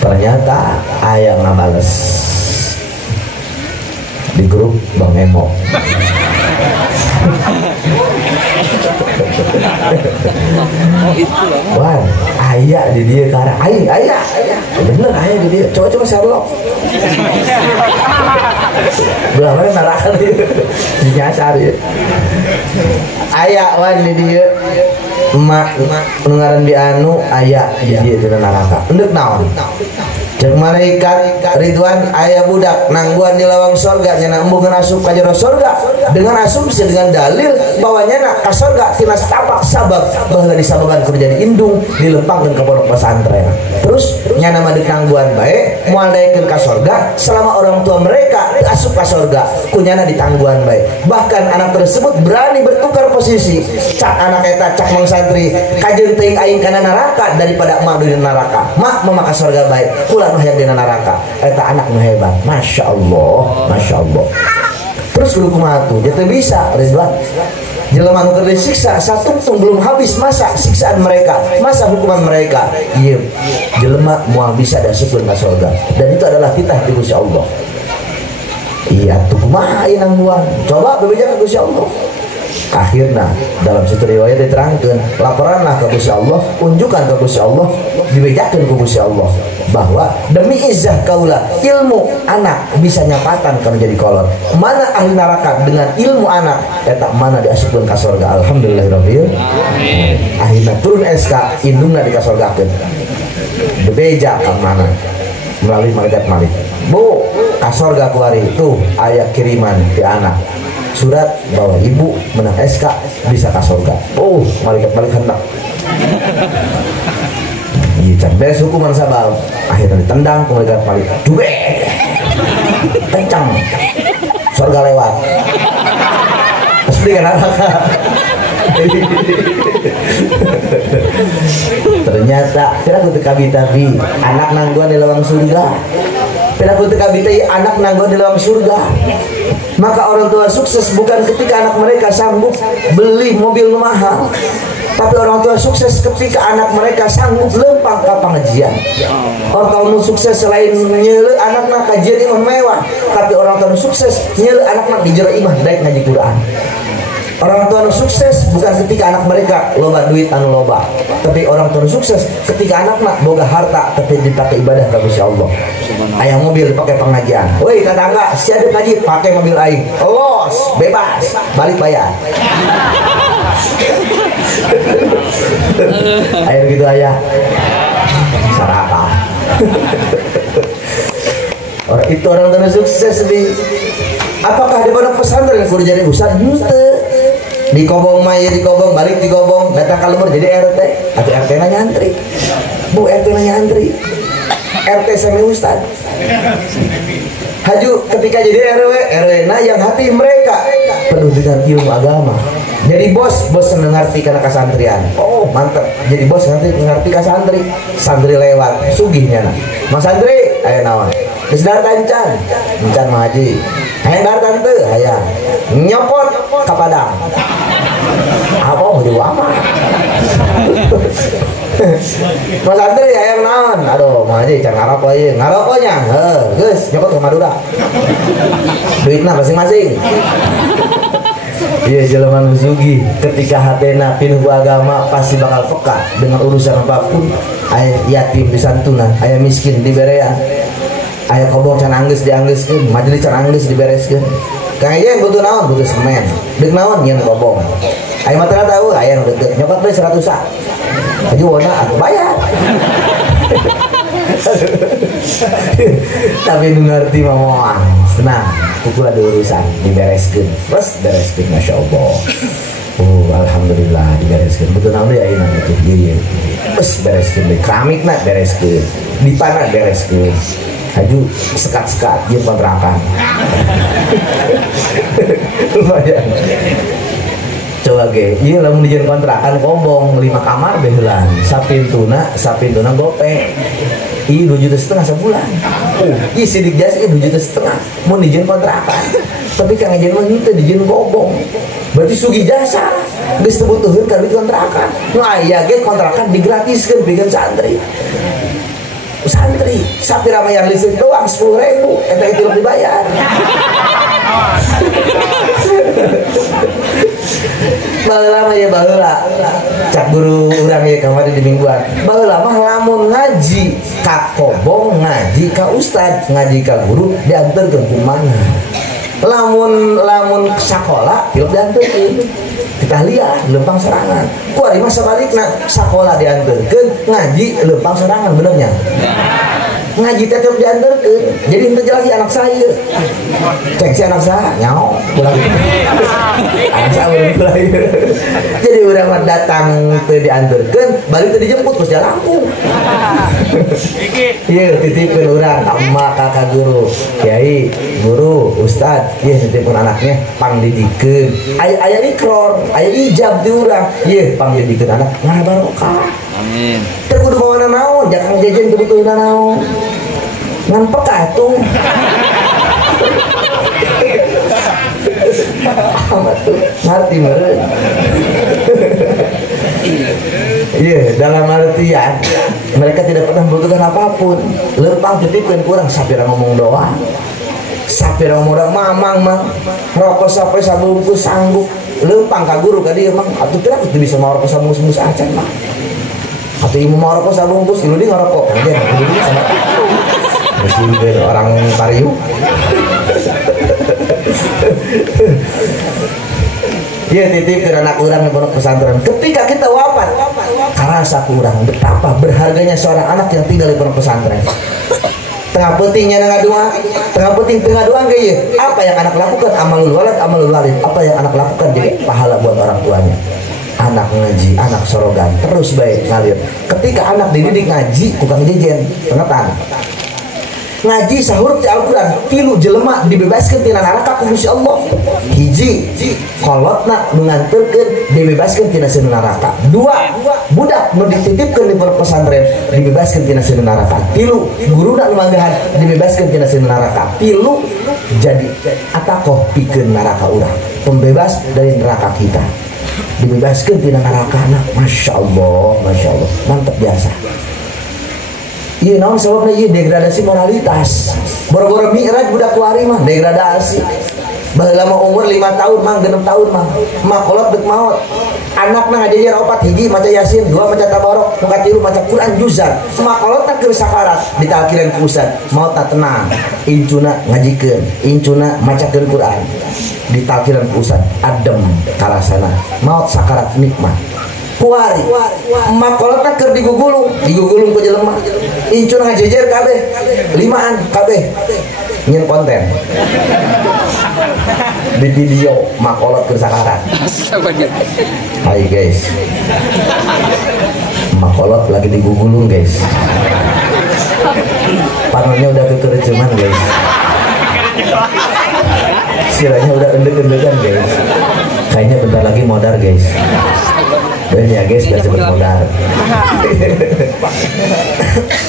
Ternyata aya ngabales di grup Bang Emo. Wah, ayah di dia karena ayah bener ayah di dia. Coba Sherlock. Belah mana neraka dia dinyasar ya. Ayah wan di dia emak ngaran di anu ayah di dia di neraka. Endek naon? Cek malaikat Ridwan ayah budak nangguan di lawang sorga nyana embungan asup ka jero sorga dengan asumsi dengan dalil bahwanya nak ka sorga tina tapak sabab bahwa disababan kudu jadi indung dilempangkeun ka pondok pesantren. Terus nyana mah deuk nangguan bae moal daekeun ka sorga selama orang tua mereka asup ka sorga kunyana ditangguan bae. Bahkan anak tersebut berani bertukar posisi. Cak anak eta cak mang santri kajeun teuing aing kana neraka daripada emak di neraka. Mak mah ka sorga bae. Kula hayang dina neraka. Eta anak nu hebat. Masya Allah. Terus kudu kumaha tuh? Dia bisa Ridwan. Jelema nu keur disiksa satungtung belum habis masa siksaan mereka, masa hukuman mereka. Iya, jelema moal bisa dasupkeun ka surga. Dan itu adalah titah di Gusti Allah. Iya, tuh kumaha ieu nangguan? Coba bebeja ka Gusti Allah. Akhirnya dalam satu riwayat diterangkan laporanlah ke Gusti Allah, unjukkan ke Gusti Allah, dibejakan ke Gusti Allah bahwa demi izah kaulah ilmu anak bisa nyapatan kalau jadi kolot. Mana ahli neraka dengan ilmu anak eta mana diasupkeun ka surga. Alhamdulillahirabbil alamin. Akhirnya turun SK indungna dikasorgakeun. Bebeja ka mana melalui malaikat Malik. Bu, ka surga kuari tuh aya kiriman di anak. Surat bahwa ibu menang SK bisa ke surga. Malaikat Malik hendak. Iya, beres hukuman sabab. Akhirnya ditendang ke malaikat Malik. Jube, kencang, surga lewat. Pasti kan neraka. Ternyata tidak kutu kabitabi anak nangguan di lawang surga. Tidak kutu kabitabi anak nangguan di lawang surga. Maka orang tua sukses bukan ketika anak mereka sanggup beli mobil mahal, tapi orang tua sukses ketika anak mereka sanggup lempang ke pengajian. Orang tua sukses selain nyele anaknya kajian imam mewah, tapi orang tua sukses nyele anaknya di jero imah baik ngaji Quran. Orang tua sukses bukan ketika anak mereka loba duit anu loba, tapi orang tua sukses ketika anaknya boga harta tapi dipakai ibadah ke Gusti Allah. Aya mobil dipakai pengajian. Woi tetangga, si ada kaji pakai mobil aing. Los, bebas, balik bayar. Ayo gitu ayah. Sarapa. Orang itu orang tua sukses di. Apakah di pondok pesantren kudu jadi ustaz? Di kobong maya di kobong balik di kobong datang ke lemur jadi RT atau RT nanya antri. Bu RT nanya antri. RT semi ustad. Haju ketika jadi RW nah yang hati mereka penuh dengan ilmu agama. Jadi bos mengerti karena kasantrian. Mantap. Jadi bos ngerti kasantri. Santri lewat sugihnya nah. Mas santri ayo nawan. Kesedar kancan. Encan mah haji. Hendar tante aya nyopot ka Padang. Apa mau apa? Mas Antri aya naon? Aduh, mah aja can ngarokok ieu. Ngarokoknya, geus nyopot ke Madura. Duitna masing-masing. Iya jelema nu sugih ketika hatena pinuh ku agama pasti bakal peka dengan urusan apapun. Aya yatim disantunan, aya miskin diberean, aya kobong can anggeus dianggeuskeun, majelis can anggeus dibereskeun. Kang Ejeng butuh naon? Butuh semen. Deuk naon? Nyeun kobong. Aya matara tahu aya nu deukeut nyokot bae 100-an. Aju wona aku bayar. Tapi nu ngerti mah moal. Tenang, pukul ada urusan dibereskeun. Terus bereskeun masyaallah. Oh, alhamdulillah dibereskeun. Betul naon deui ayeuna kitu. Ieu. Terus bereskeun deui. Keramikna bereskeun. Dipana bereskeun. Aju sekat-sekat ieu kontrakan. Lumayan. Coba ge, ieu lamun dijieun kontrakan kombong 5 kamar beheula. Sapintuna gope. Ih 2,5 juta sebulan. Ih sidik jas 2,5 juta. Mun dijieun kontrakan. Tapi Kang Ejeng mah henteu dijieun gobong. Berarti sugih jasa. Geus teu butuheun ka duit kontrakan. Nu aya ge kontrakan digratiskeun pikeun santri. Santri, sapira bayar listrik doang 10.000, eta itu dibayar. Baheula mah ya baheula. Cak guru urang ye kamari di mingguan. Baheula mah lamun ngaji ka kobong, ngaji ka ustad, ngaji ka guru dianterkeun ku mana. Lamun sakola tilep dianterkeun. Kita lihat lempang serangan. Kuari mah sabalikna sakola dianterkeun, ngaji lempang serangan benernya. Ngaji tetep dianterkeun. Jadi henteu jelas anak saya. Cek si anak saya nyaho pulang. Anak saya urang pulang. Jadi urang mah datang teu dianterkeun, balik teu dijemput terus jalan Lampung. Ieu titipkeun urang amma kakak guru, kiai, guru, ustad, ieu titipkeun anaknya pangdidikeun. Aya ikrar, aya ijab di urang. Ieu pangdidikeun anak ngana barokah. Amin. Teu kudu mawana naon, jakang jejen teu butuh naon. Ngan peka atuh. Amat tuh ngerti meureun. Iya, dalam artian mereka tidak pernah membutuhkan apapun. Lempang titipkeun kurang sapira ngomong doang. Sapira ngomong doang mamang mah rokok sampai sabungkus sanggup. Lempang ka guru ka dieu mah atuh teh aku bisa mau rokok sabungkus acan mah. Atuh ieu mau rokok sabungkus, ieu di ngarokok kan dia. Ieu di sama mesti orang Pariu. Dia titip ke anak orang di pondok pesantren. Ketika kita wafat, karasa kurang betapa berharganya seorang anak yang tinggal di pondok pesantren. Tengah pentingnya ngadua, tengah penting tengah doang kayak apa yang anak lakukan amalul walad amalul walid. Apa yang anak lakukan jadi pahala buat orang tuanya. Anak ngaji, anak sorogan, terus baik ngalir. Ketika anak dididik ngaji, tukang jejen, pengetan. Ngaji sahur di Al-Quran tilu jelema dibebaskan tina neraka ku Gusti Allah. Hiji kolotna nganterkeun dibebaskan tina seueur neraka. Dua budak nu dititipkeun di pesantren dibebaskan tina seueur neraka. Tilu guruna nu manggahan dibebaskan tina seueur neraka. Tilu jadi atakoh pikeun neraka urang, pembebas dari neraka kita. Dibebaskan tina neraka. Masya Allah mantap biasa. Iya naon sebabnya iya degradasi moralitas. Boro-boro mi'raj budak kuari mah degradasi. Baheula mah umur 5 tahun mah 6 tahun mah makolot deuk maot. Anakna ngajajar 4 hiji maca Yasin, 2 maca Tabarok, 3 maca Quran juzan. Makolotna keur sakarat ditalkiran ku ustad. Maotna tenang. Incuna ngajikeun, incuna macakeun Quran. Ditalkiran ku ustad. Adem karasana. Maot sakarat nikmat. Kuari makolotna keur digugulung ku jelema. Incuna ngajejer kabeh 5an kabeh nyen konten di video makolot keur sakarat. Hai guys, makolot lagi digugulung guys, panonnya udah kekereceman guys, siranya udah endek-endekan guys, kayaknya bentar lagi modar guys. Dan ya guys, gak sebut modal.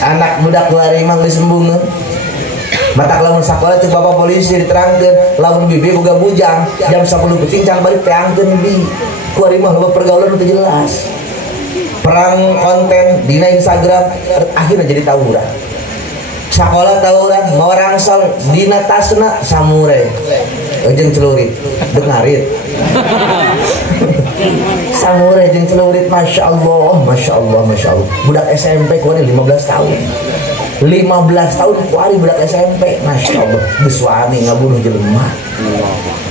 Anak budak lari emang disembungan. Matak lamun sakola cek bapak polisi diterangkan lamun bibi boga bujang jam 10 kucing can balik teangkeun bi ku ari mah loba pergaulan teu jelas perang konten dina Instagram akhirnya jadi tawuran sakola tawuran mau rangsal dina tasna samurai jeung celurit deuk ngarit samurai jeung celurit masya Allah budak SMP ku 15 tahun 15 tahun kuari budak SMP masya Allah beswani ngabunuh jelema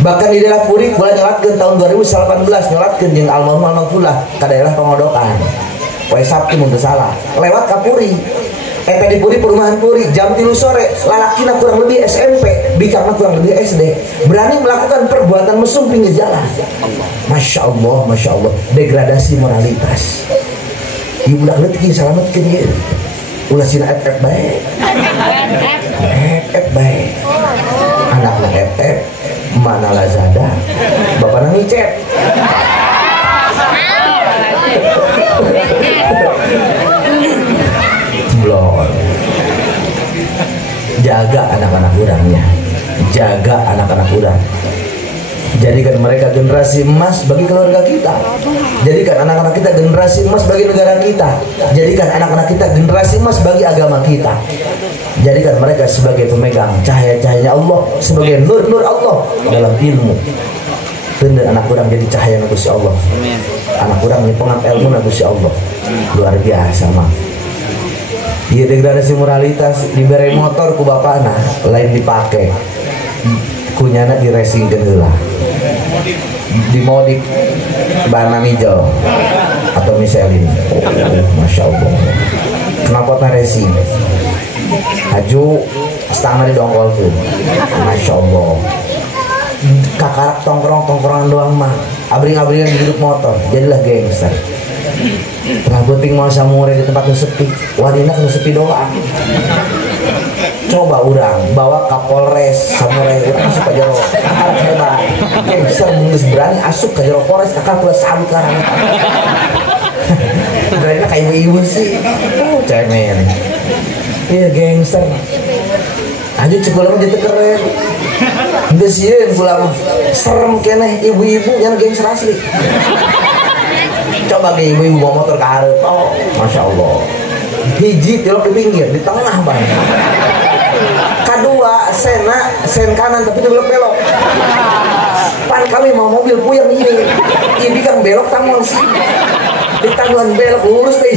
bahkan di daerah Puri kula nyolatkeun tahun 2018 nyolatkeun jeung almarhum almarhumah ka daerah Pengodokan poe Sabtu mun teu salah lewat ka Puri eta di Puri perumahan Puri jam 3 sore lalakina kurang lebih SMP bikarna kurang lebih SD berani melakukan perbuatan mesum pinggir jalan masya Allah degradasi moralitas ibu budak leutik salametkeun ieu ulah sina FF baik FF baik anaknya FF mana Lazada bapaknya ngicet blon jaga anak-anak urangnya jaga anak-anak urang jadikan mereka generasi emas bagi keluarga kita jadikan anak-anak kita generasi emas bagi negara kita jadikan anak-anak kita generasi emas bagi agama kita jadikan mereka sebagai pemegang cahaya-cahayanya Allah sebagai nur-nur Allah dalam ilmu dan anak kurang jadi cahaya Gusti Allah anak kurang nyepengat ilmu Gusti Allah luar biasa mah dia degradasi moralitas diberi motor ku bapakna lain dipakai kunyana di racing heula dimodik bahan hijau atau Michelin masya Allah kenapa racing haju setengah didongkolkeun masya Allah kakarak tongkrong-tongkrongan doang mah abring-abringan di duduk motor jadilah gangster tengah penting mau samurai di tempat yang sepi wadina kan sepi doang coba urang bawa Kapolres samurai urang asup ka jero kakak hebat gangster geus berani asup ka jero Polres kakak kula sabut karang berani kayak ibu sih cemen iya gangster aja cekulama jadi keren udah sieun pulang serem keneh ibu-ibu yang gangster asli coba ke ibu-ibu bawa motor ke hareup oh masya Allah hiji tilok di pinggir di tengah bang kedua sen kanan tapi itu belok pan kami mau mobil puyeng ini kan belok tanggung sih di tanggungan belok lurus deh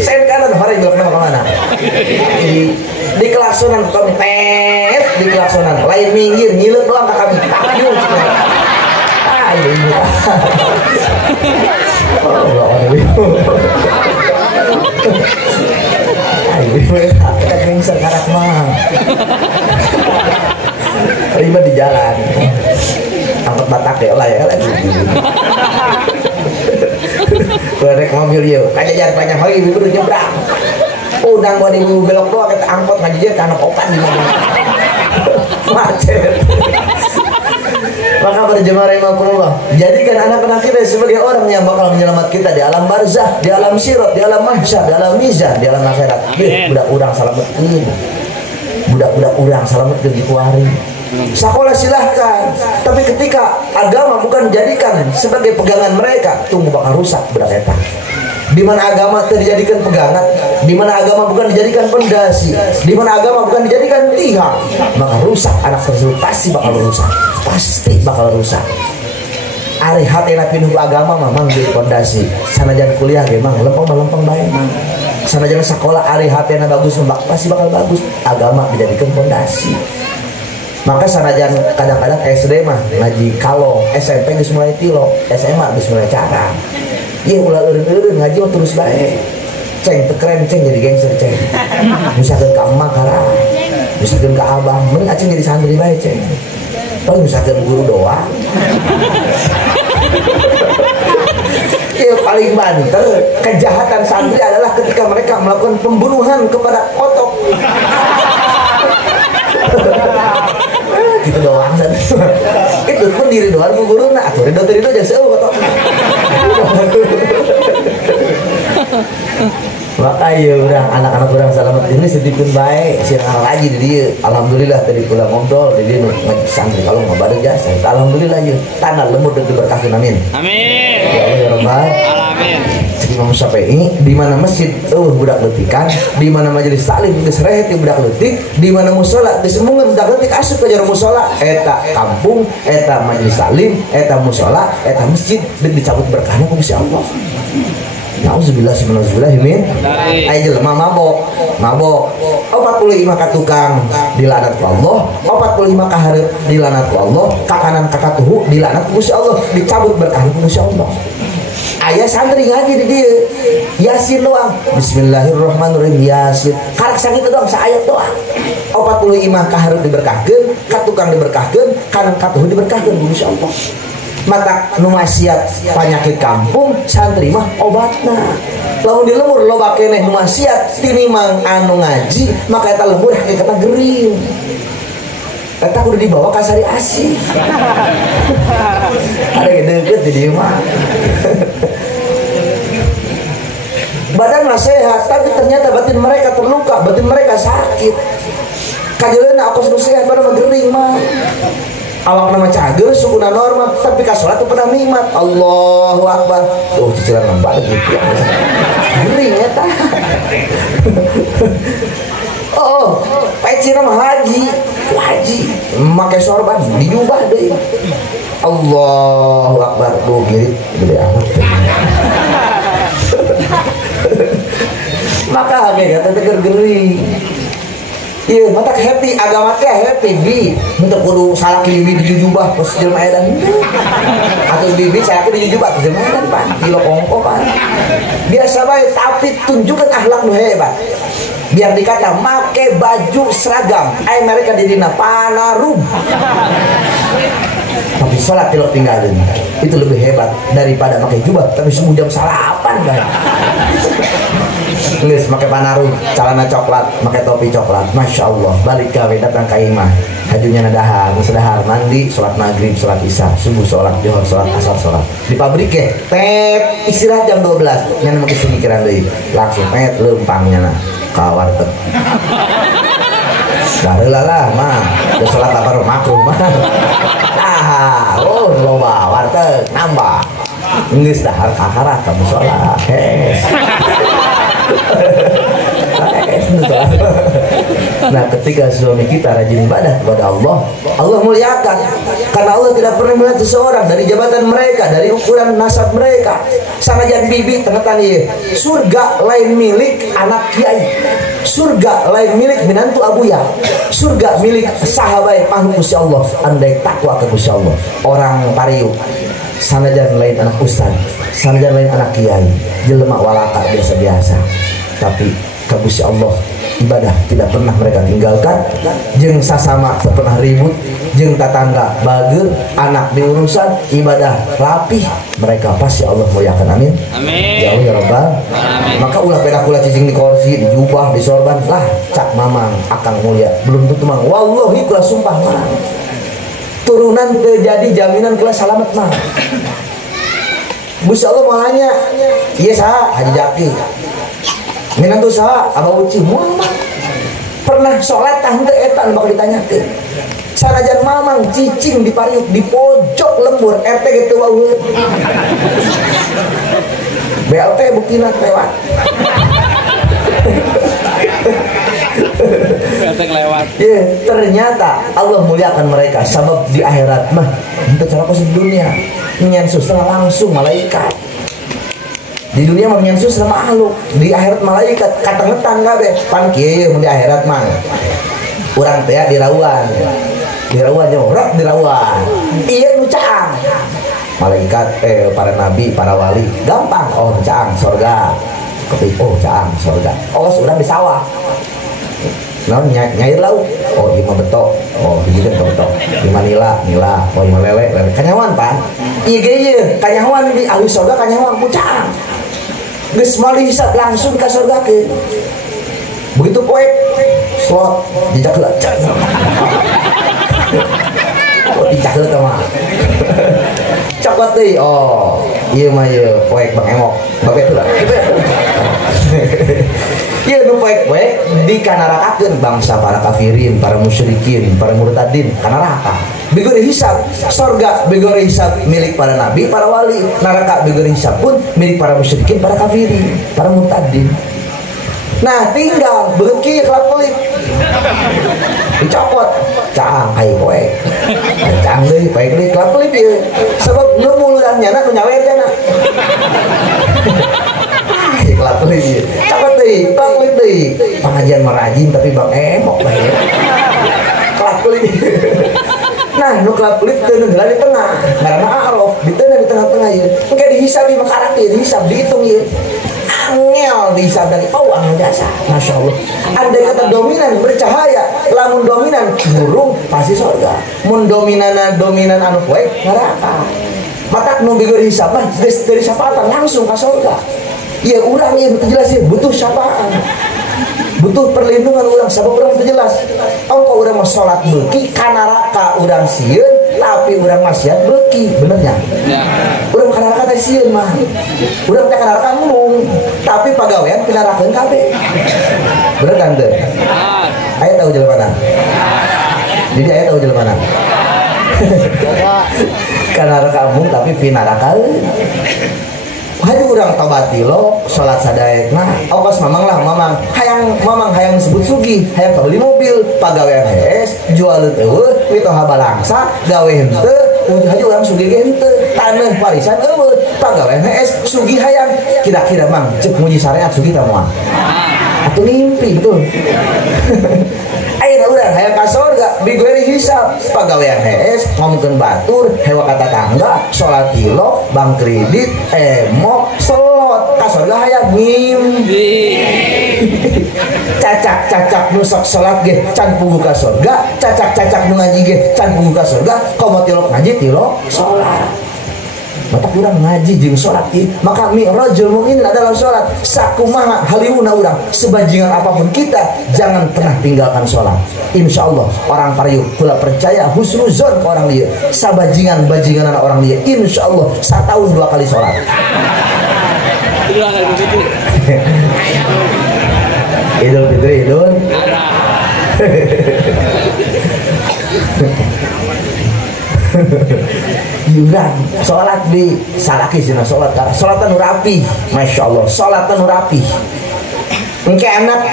sen kanan hari belok kemana di kelaksonan kami tet di kelaksonan lain minggir ngilet doang ke kami takjub ini Allah kita gengser karak mah ribet di jalan angkot batak ya lah ya berek mobil yuk kaca jalan banyak lagi ibu udah nyebrang udah gua di belok doang kita angkot ngajian ke anak opan di mobil macet maka berjemaah rahimahullah jadikan anak-anak kita sebagai orang yang bakal menyelamat kita di alam barzah, di alam sirat, di alam mahsyar, di alam mizan, di alam akhirat. Budak urang salametkeun. Budak-budak urang salametkeun di kuari. Sekolah silahkan, tapi ketika agama bukan dijadikan sebagai pegangan mereka, tunggu bakal rusak budak eta. Di mana agama dijadikan pegangan, di mana agama bukan dijadikan pondasi, di mana agama bukan dijadikan tiang, maka rusak anak tersebut pasti bakal rusak. Ari hatena pinuh agama memang jadi pondasi. Sanajan kuliah ge mang lempeng bae mang. Sanajan sekolah ari hatena bagus pasti bakal bagus. Agama dijadikan pondasi. Maka sanajan kadang-kadang SD mah ngaji kalong, SMP geus mulai tilo, SMA geus mulai carang. Iya ulah eureun ngaji mah terus bae. Ceng teu keren ceng jadi gangster ceng. Misalkan ka emak karang. Misalkan ka abah, mending aceng jadi santri bae ceng. Paling misalkan guru doang. Ya paling banter kejahatan santri adalah ketika mereka melakukan pembunuhan kepada otok. Gitu doang san. Itu pun diri doang guru nah atuh ridho aja seueuh kata. Maka ya udah anak-anak orang selamat ini sedikit baik siang lagi di dia. Alhamdulillah tadi pulang ngobrol di dia santri kalau nggak balik jasa. Alhamdulillah ya tanah lembut dan diberkahi amin. Amin. Ya Allah ya Rabbal Alamin. Imam Syafi'i di mana masjid budak letikan, di mana majelis taklim geus rehet budak letik, di mana mushola geus mungeun budak letik asup ka jero mushola eta kampung, eta majelis taklim, eta mushola, eta masjid dan dicabut berkahna ku Gusti Allah. Nauzubillah min ai jelema mabok 45 ka tukang dilanat ku Allah, 45 ka hareup dilanat ku Allah, ka kanan ka katuhu dilanat ku Gusti Allah, dicabut berkahna ku Gusti Allah. Ayah santri ngaji di dia Yasin doang. Bismillahirrahmanirrahim Yasin. Karak sakit doang seayat doang. 45 ka hareup diberkahkeun, ka tukang diberkahkeun, kanan katuhu diberkahkeun Gusti Allah. Mata nu maksiat panyakit kampung santri mah obatna. Lamun di lembur loba keneh nu maksiat tinimang anu ngaji maka eta lembur hakikatna gering. Eta kudu dibawa ka sari asih. Ada deukeut di dieu mah. Badan mah sehat tapi ternyata batin mereka terluka, batin mereka sakit. Kajeulna akos nu sehat badan mah gering mah. Awak nama cager sukuna normal tapi ka salat teu pernah nikmat. Allahu akbar. Tuh cicilan nambah gitu ya. Gering eta. Oh, pecina mah haji make sorban dijubah deui. Allahu akbar. Tuh girit gede amat. Maka hakikat teh gering. Iya, mata happy agama teh happy bi. Untuk kudu salaki bibi dijubah pas jelema edan. Atau bibi salaki dijubah pas jelema edan pan. Kilo kongko pan. Biasa bae tapi tunjukkan akhlak nu hebat. Biar dikata make baju seragam, ai mereka di dina panarub. Tapi salat tilok tinggalin. Itu lebih hebat daripada pakai jubah tapi semua jam salapan bae. Geus make panarum, celana coklat, make topi coklat. Masya Allah, balik gawe datang ka imah. Hajunya nadahar, sedahar mandi, sholat maghrib, sholat isya, subuh sholat, zuhur sholat, asar sholat. Di pabrik ya, tet istirahat jam 12. Nyana make semikiran deui. Langsung tet leumpangnya na ka warteg. Daheula lah mah, geus sholat apa makruh mah. Loba warteg nambah. Geus dahar kakara ka mushola. Nah ketika suami kita rajin ibadah kepada Allah, Allah muliakan karena Allah tidak pernah melihat seseorang dari jabatan mereka, dari ukuran nasab mereka. Sanajan bibi ternyata nih surga lain milik anak kiai, surga lain milik minantu abuya, surga milik sahabat paham Gusti Allah andai takwa ke Gusti Allah. Orang pariu sanajan lain anak ustaz, sanajan lain anak kiai, jelema walaka biasa-biasa, tapi ka Gusti Allah ibadah tidak pernah mereka tinggalkan. Jeung sasama teu pernah ribut, jeung tatangga bageul, anak diurusan, ibadah rapih, mereka pasti Allah muliakan. Amin. Amin. Ya Allah ya Rabbal. Amin. Maka ulah beda kula cicing di kursi, di jubah, di sorban lah cak mamang akang mulia. Belum tentu mang. Wallahi kula sumpah mang. Turunan terjadi jaminan kula salamet mang. Gusti Allah malahnya ieu saha Haji Jaki. Minantu saha Abah Uci Muhammad. Pernah sholat tah henteu eta anu bakal ditanyakeun. Sanajan mamang cicing di pariuk di pojok lembur RT gitu wauheun. BLT buktina lewat. BLT lewat. Ya, ternyata Allah muliakan mereka sebab di akhirat mah henteu cara di dunia nyensus langsung malaikat. Di dunia mah nyensus sama makhluk, di akhirat malaikat katengetan kabeh. Pan kieu di akhirat mah. Urang teh dirauan. Dirauan nyorok dirauan. Ieu nu caang. Malaikat para nabi, para wali gampang. Oh caang surga. Ketik oh caang surga. Oh sudah di sawah. Naon nyair lauk. Oh ieu mah betok. Oh ieu betok. Di Manila, nila. Oh ieu lele. Kanyawan pan. Ieu ge ieu kanyawan di ahli surga kanyawan ku caang. Geus malih hisab langsung ka surga ke. Begitu poek slot dijak heula. Oh dijak heula mah. Coklat deui. Oh, ieu mah ieu poek Bang Emok. Babet heula. Iya nu baik-baik dikanarakakeun bangsa para kafirin, para musyrikin, para murtadin kanaraka. Bigori hisab sorga, bigori hisab milik para nabi, para wali. Neraka bigori hisab pun milik para musyrikin, para kafirin, para murtadin. Nah tinggal beuki kelap pelit dicopot caang ayo poe caang deui baik deui kelap pelit ieu sabab nu muludan nyana nu nyawer kana kelap pelit ieu copot deui kelap pelit deui pengajian merajin tapi bang emok bae kelap pelit nah nu kelap pelit teu nu di tengah ngaranna a'raf di tengah-tengah ieu engke dihisab di makarak ieu dihisab dihitung ieu angel dihisab dari angel jasa. Masya Allah. Andai kata dominan bercahaya, lamun dominan burung pasti surga. Mun dominan anu poe neraka. Matak nu bigur hisab mah dari syafaatan langsung ka surga. Iya urang ieu teu jelas ieu butuh syafaat. Butuh perlindungan urang sabab urang teu jelas. Ongko urang mah salat beuki ka neraka urang sieun tapi urang maksiat beuki, benernya. Ya. Urang ka neraka teh sieun mah. Urang teh ka neraka mung, tapi pagawean pinarakeun kabeh. Bener kan teu? Aya tahu jalan mana? Jadi aya tahu jalan mana? Ka neraka mung tapi pinarakeun. Hari urang tobati lo salat sadaekna ongkos mamang hayang disebut sugi hayang beli mobil pagawean hees jual teu mitoha balangsa gawe henteu haji urang sugi ge henteu taneuh warisan eueuh pagawean hees sugi hayang kira-kira mang ceuk muji syariat sugi tah moal atuh mimpi betul. Ayeuna urang hayang ka surga bigori hisab pagawean hees ngomongkeun batur hewa kata tangga salat tilok bang kredit emok selot ka surga hayang mimpi. Cacak-cacak nu sok salat ge can puguh ka surga, cacak-cacak nu ngaji ge can puguh ka surga, komo tilok ngaji tilok salat. Mata kurang ngaji jeung salat ieu maka mi'rajul mukmin adalah salat. Sakumaha haliuna urang sebajingan apapun kita jangan pernah tinggalkan salat. Insyaallah orang parieu kula percaya husnuzon ke orang lieu sabajingan anak orang lieu insyaallah satahun 2 kali salat. Idul Fitri Idul Yuran sholat di salaki sih sholat nu rapi, masya Allah sholat nu rapi. Engke enak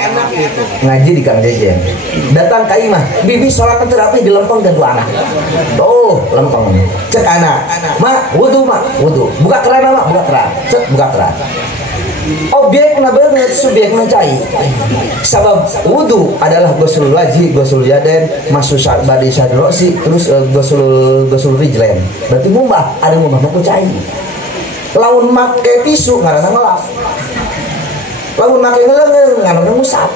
ngaji di Kang Jejen datang ka imah bibi sholat nu rapi di lempeng dan dua anak tuh lempeng cek anak mak wudu buka keran mak buka keran cek buka keran objek na banget subjek na cai sabab wudu adalah gosul wajib gosul yaden masuk badi sadrosi terus gosul rijlen berarti ngumbah ada ngumbah mau cai laun make tisu ngaranna ngelap laun make ngeleungeun ngaranna ngusap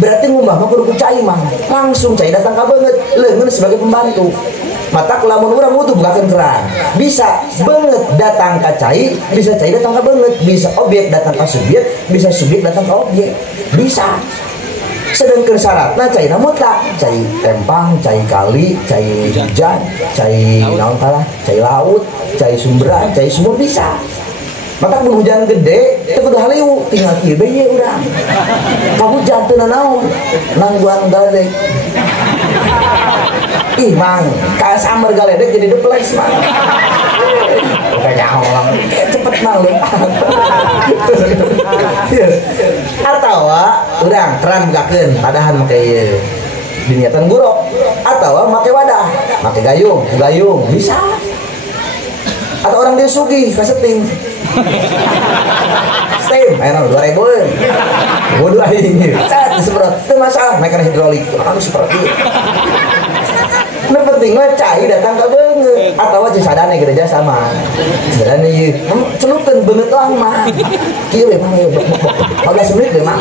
berarti ngumbah mah kudu cai mah langsung cai datang ka beungeut leungeun sebagai pembantu. Mata lamun urang wudu bukakeun keran bisa beungeut datang ka cai bisa cai datang ka beungeut bisa objek datang ka subjek bisa subjek datang ka objek bisa sedangkan syaratna cai na mutlak cai tempang cai kali cai hujan cai naon tah cai laut cai sumberan cai sumur bisa. Mata mun hujan gede teu kudu haliu tinggal kieu bae urang kahujan teu nanaon nangguan galedeg ih mang ka samar galedeg jadi deples mang kayaknya orang cepet malu atawa urang keran bukakeun padahan make ieu diniatan gurok atawa make wadah make gayung bisa atau orang dia sugih ka seting steam ayeuna 2000 wudu aing cat disemprot teu masalah mekanik hidrolik anu seperti nu penting mah cai datang ka beungeut atawa jeung sadane gereja sama sadane ieu celupkeun beungeut lang mah kieu we mah 15 menit we mah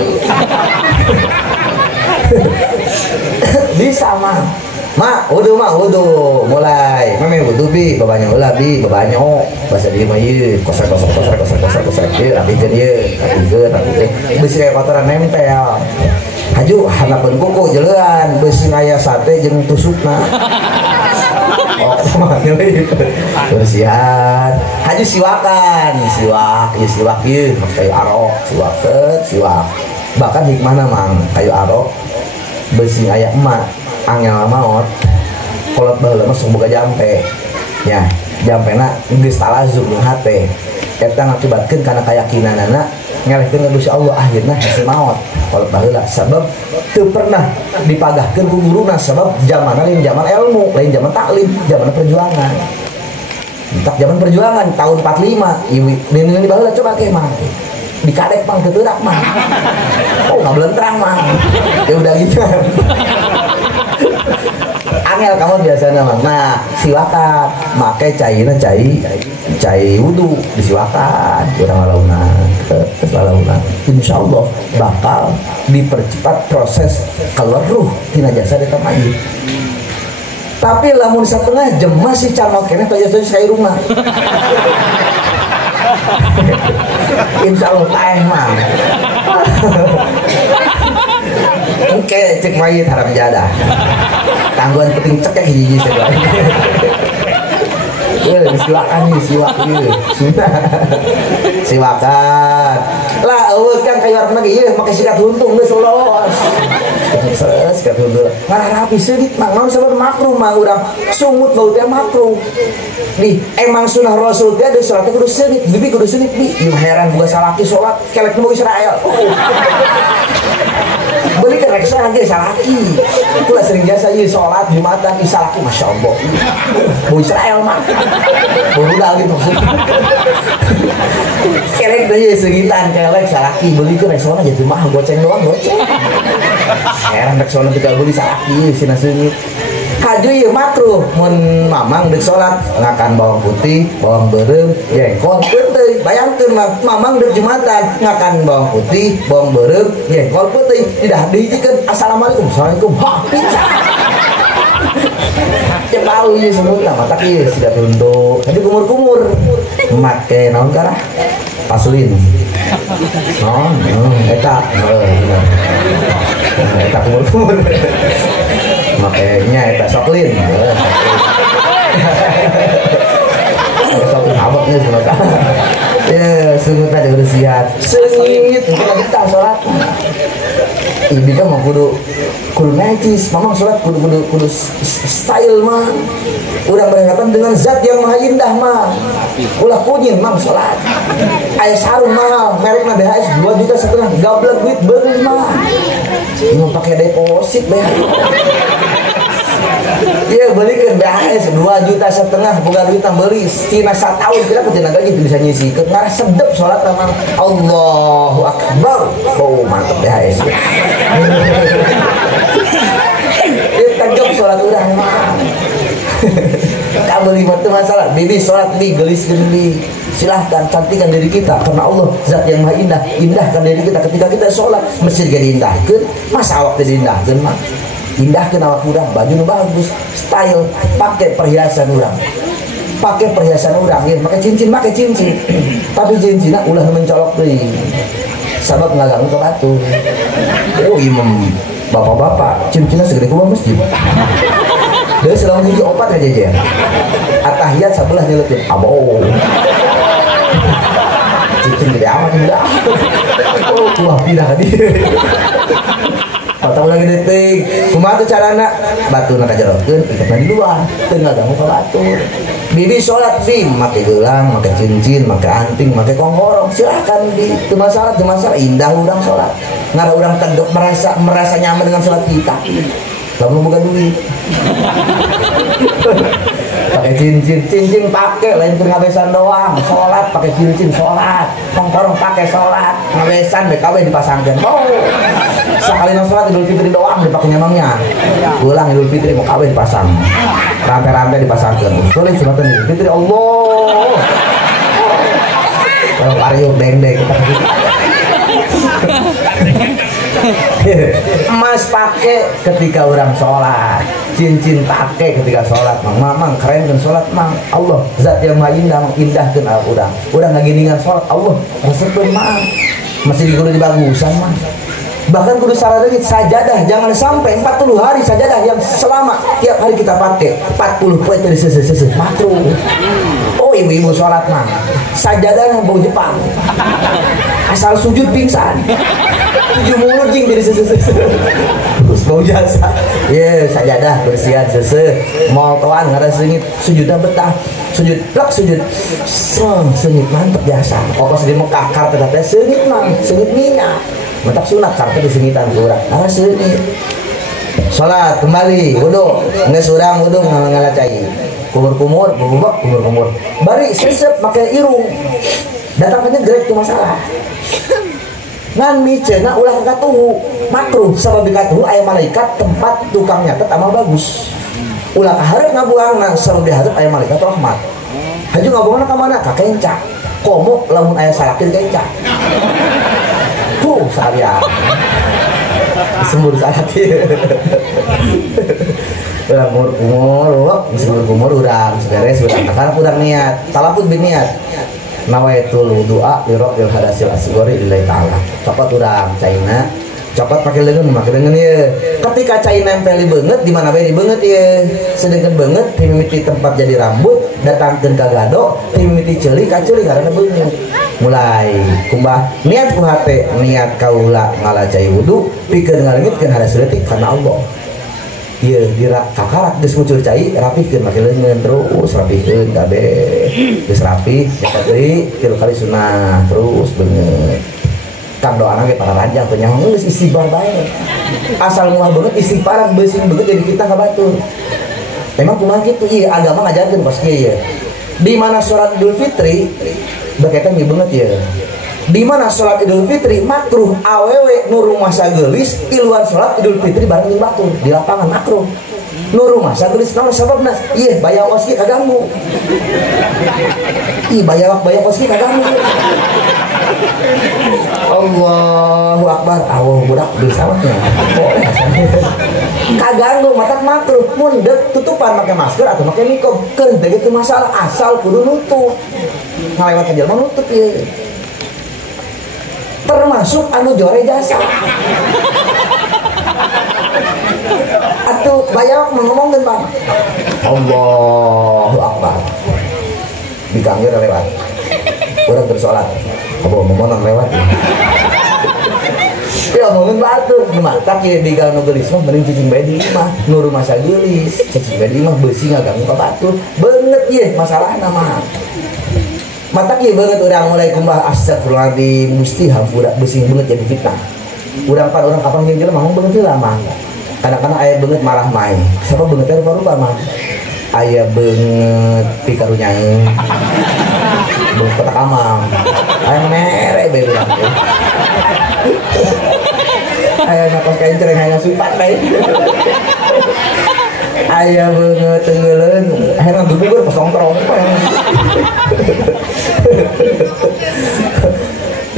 bisa mah wudu mulai meme wudu bi babanya ulah bi babanyo bahasa dieu mah ieu koser ieu rapikeun ieu rapikeun beusi aya kotoran nempel haju hanapeun kuku jeleuan beusi aya sate jeung tusukna bersihan haji siwakan siwak ya kayu arok siwak bahkan hikmahna mang kayu arok besi aya emak angel maot kolot baheula mah sok boga jampe nya jampena geus talazum jeung hate eta ngakibatkeun kana kayakinanana ngalehkeun ka Gusti Allah akhirna hese maot kolot baheula sabab teu pernah dipagahkeun ku guruna sabab zamanna lain zaman ilmu lain zaman taklim zaman perjuangan entak zaman perjuangan tahun 45 ieu di baheula coba ke mah dikadek mang keteurak mah oh ngabelentrang mah ya udah gitu angel kamu biasanya mah nah siwakan make cai wudu disiwakan urang ngalauna insyaallah bakal dipercepat proses keluar ruh tina jasad eta mayit tapi lamun satengah jam masih canok keneh tos sairungna insyaallah taeh mah oke cek mayit haram jadah tangguhan penting cekek hiji segala silakan nih siwakan lah kan kayu arep lagi ieu make sikat huntung geus lolos sikat huntung ngarah rapi sedikit mang sabar makruh mah urang sumut bau teh makruh nih emang sunah rasul teh ada salat kudu sedikit bibi kudu sedikit bi heran boga salaki salat kelek nu Israel beli ke reksa lagi salaki itulah sering jasa ieu salat Jumatan isalaki masyaallah bau Israel mah udah gitu maksudnya kelek deh segitan kelek salaki beli ke reksona jadi mahal goceng doang heran reksona juga beli salaki sina seungit haju ieu makruh mun mamang deuk salat ngakan bawang putih bawang beureum jengkol peuteui bayangkeun mamang deuk Jumatan ngakan bawang putih bawang beureum jengkol peuteui tidak dihijikeun assalamualaikum assalamualaikum cebau ieu sebenarnya mata ieu sidat untuk tapi kumur-kumur make naon karah pasulin non eta eta kumur-kumur makanya eta soklin soklin aboknya sebenarnya ya sungguh tadi udah sihat sengit kita sholat ibi kan mau kudu najis mamang sholat kudu style mah udah berhadapan dengan zat yang maha indah mah ulah kunyin mang sholat aya sarung mahal merekna BHS 2,5 juta gablek duit beuli mah ini pakai deposit bayar iya belikan BHS 2,5 juta bukan duit beli Cina 1 tahun kita kejenak lagi bisa nyisikeun ngarah sedep sholat sama Allahu Akbar oh mantap BHS kita jog sholat urang mah tak beli mah masalah bibi sholat bi geliskeun bi silahkan cantikan diri kita karena Allah zat yang maha indah indahkan diri kita ketika kita sholat mesti diindahkeun masa awak teh diindahkeun mah indahkeun awak urang baju nu bagus style pakai perhiasan urang ya pakai cincin tapi cincinna ulah mencolok deui sabab ngaganggu ka batu oh imam bapak-bapak cincinna segede kumaha masjid dia selalu hiji opat aja jejer atahiyat sabelah nyeleutkeun abo cincin gede amat udah oh kuah pindah ka dieu patah lagi detik kumaha teh carana batuna kajerokeun ikatna di luar teu ngaganggu ka batur bibi sholat bi make gelang make cincin make anting make konggorong silahkan di teu masalah indah urang sholat ngara urang tegep merasa nyaman dengan sholat kita lamun boga duit pakai cincin pakai lain keur ngabesan doang sholat pakai cincin sholat konggorong pakai sholat ngabesan BKW dipasangkeun oh sekali sholat Idul Fitri doang dipakai nyamangnya ulang Idul Fitri mau kawin pasang rantai-rantai dipasangkeun boleh sunatan Idul Fitri Allah kalau pariuk deng-deng emas pakai ketika orang sholat cincin pakai ketika sholat mang keren kan sholat mang Allah zat yang maha indah mengindahkan urang ngaginingan sholat Allah resepkeun mah masih dikudu dibagusan mah Bahkan kudu saradengit sajadah, jangan sampai 40 hari sajadah yang selama tiap hari kita pakai 40 poin dari sese makruh. Oh ibu-ibu sholat mah sajadah yang bau Jepang, asal sujud pingsan, 7 mulut jing dari sese terus bau jasa. Ya sajadah bersihan sese mau toan ngada sengit sujudnya betah sujud plak sujud sengit mantep biasa. Ongkos di Mekah kartu teh sengit mang sengit minyak. Mentak sunat kartu disengitan kurang sengit. Sholat kembali wudhu nggak surang wudhu ngalacai kumur bari sesep pakai irung datang aja grek itu masalah ngan micena ulah katuhu makruh sama bikatuhu ayam malaikat tempat tukang nyatet amal bagus ulah kaharep ngabuang nang sama diharap ayam malaikat rahmat haju ngabuang ka mana ka kencak komo lamun ayam salakin kencak sekalian sembur salakin urang umur urang beres urang karena urang niat talaput bin niat nawaitul doa liraqil hadasil asgori lillahi ta'ala cokot urang caina cokot pakai leungeun ya ketika cai nempel banget di mana bae banget ya sedengkeun banget mimiti tempat jadi rambut datangkeun ka gado mimiti ceuli ka ceuli karena beungeut mulai kumbah niat ku hate niat kaula ngalacai wudu pikeun ngaleungitkeun hadas leutik karena Allah. Iya, dira kakarak geus muncul cai rapihkeun make leungeun terus rapihkeun kabeh. Geus rapih eta deui 3 kali sunah terus beungeut. Kang doana ge para ranjang teh nyaho geus istighfar bae. Asal moal banget istighfaran beusing beungeut jadi kita kabatur. Memang kumaha kitu ieu agama ngajarkeun pas kieu ya. Di mana salat Idul Fitri berkaitan ieu beungeut ya. Di mana sholat Idul Fitri makruh awewe nu rumah sagelis iluan sholat Idul Fitri bareng jeung batur di lapangan makruh. Nu rumah sagelis naon sababna? Ieu bayar ongkos ge kaganggu. Ih bayar ongkos ge kaganggu. Allahu Akbar. Allah budak deui sawatnya. Kaganggu matak makruh mun deuk tutupan make masker atau make niqab keur teh kitu masalah asal kudu nutup. Ngalewat ka jelema nutup ieu. Termasuk anu jore jasa atuh bayar ngomongkeun Bang Allahu Akbar dikangger lewat urang bersolat abo momonan lewat ya ngomongin batur matak ya di gal nu geulis mah mending cicing bae di imah nu rumah sagelis cicing bae di imah beusi ngaganggu ka batur beungeut ieu masalahna mah mata kieu banget urang mulai kumbah astagfirullahaladzim musti hampura besing banget jadi fitnah urang pan urang kapan jeung jelema mah beungeut heula mah kadang-kadang aya beungeut marah main siapa beungeut teh rupa mah aya beungeut pikarunyaeun beungeut kotak amang aya mere bae urang teh aya nakos kain cereng aya ngasupat bae aya beungeut teungeuleun akhirna gugur kosong terong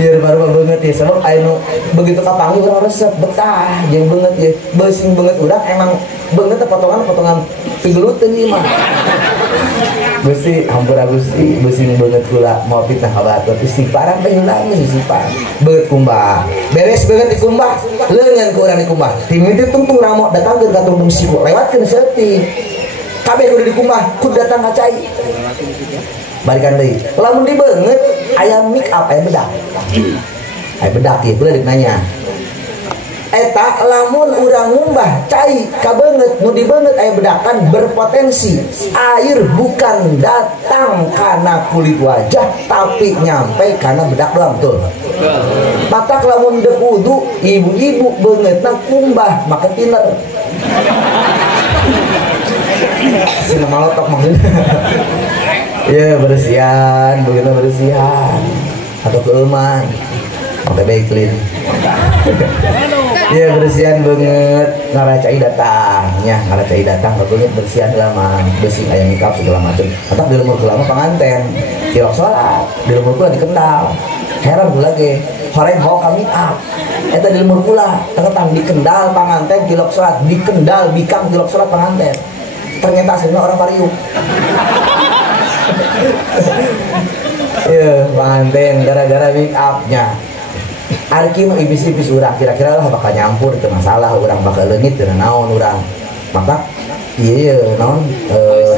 biar baru banget ya sebab anu begitu kapangi urang resep betah jeung banget ya beusing banget urang emang banget potongan pigeluteun ieu mah Gusti hampura Gusti beusing banget kula mau fitnah ka batur istighfaran teh heula geus istighfar beut kumbah beres banget dikumbah leungeun ku urang dikumbah timiti tungtung ramo datangkeun ka tungtung siku lewatkeun seeutik kabeh kudu dikumbah kudu datang ka cai balikan deui lamun dibeungeut aya make up aya bedak ieu kula nanya eta lamun urang ngumbah cai ka beungeut nu dibeungeut aya bedakan berpotensi air bukan datang kana kulit wajah tapi nyampe kana bedak doang betul matak lamun deuk wudu ibu-ibu beungeutna kumbah make thinner sina malotok maksudna ya bersihan begitu bersihan atau keulman pakai baiklin ya bersihan banget ngaracai datangnya ngaracai datang banget bersihan lama bersih ayam nikah segala macam atau di lumur lama pengantin kilok sholat di lumur kula dikendal heran kula ge horeng ho kami eta di lumur kula teketan dikendal pengantin kilok sholat dikendal bikang kilok sholat pengantin ternyata aslinya orang Pariuk ya pengantin gara-gara make upnya Arki mah ibis-ibis urang kira-kira lah bakal nyampur itu masalah urang bakal leungit teu naon urang. Maka iya naon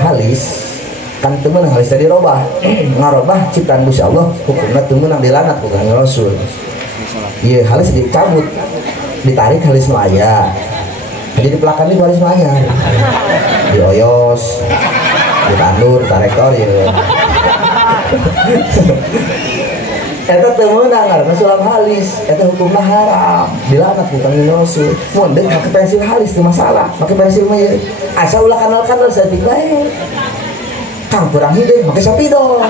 halis kan teu meunang halis tadi robah. Ngarobah ciptaan Gusti Allah hukumna teu meunang dilanat ku Kanjeng Rasul. Iya halis dicabut. Ditarik halis nu aya. Jadi pelakan di halis nu anyar. Dioyos. Ditandur tarektor ya. Eta teu meunang ngaranna sulap halis, eta hukumna haram, dilanat ku Kanjeng Rasul. Mun deuk make pensil halis teu masalah, make pensil mah asal ulah kanal-kanal saeutik bae. Kang kurang hidung make sapidol.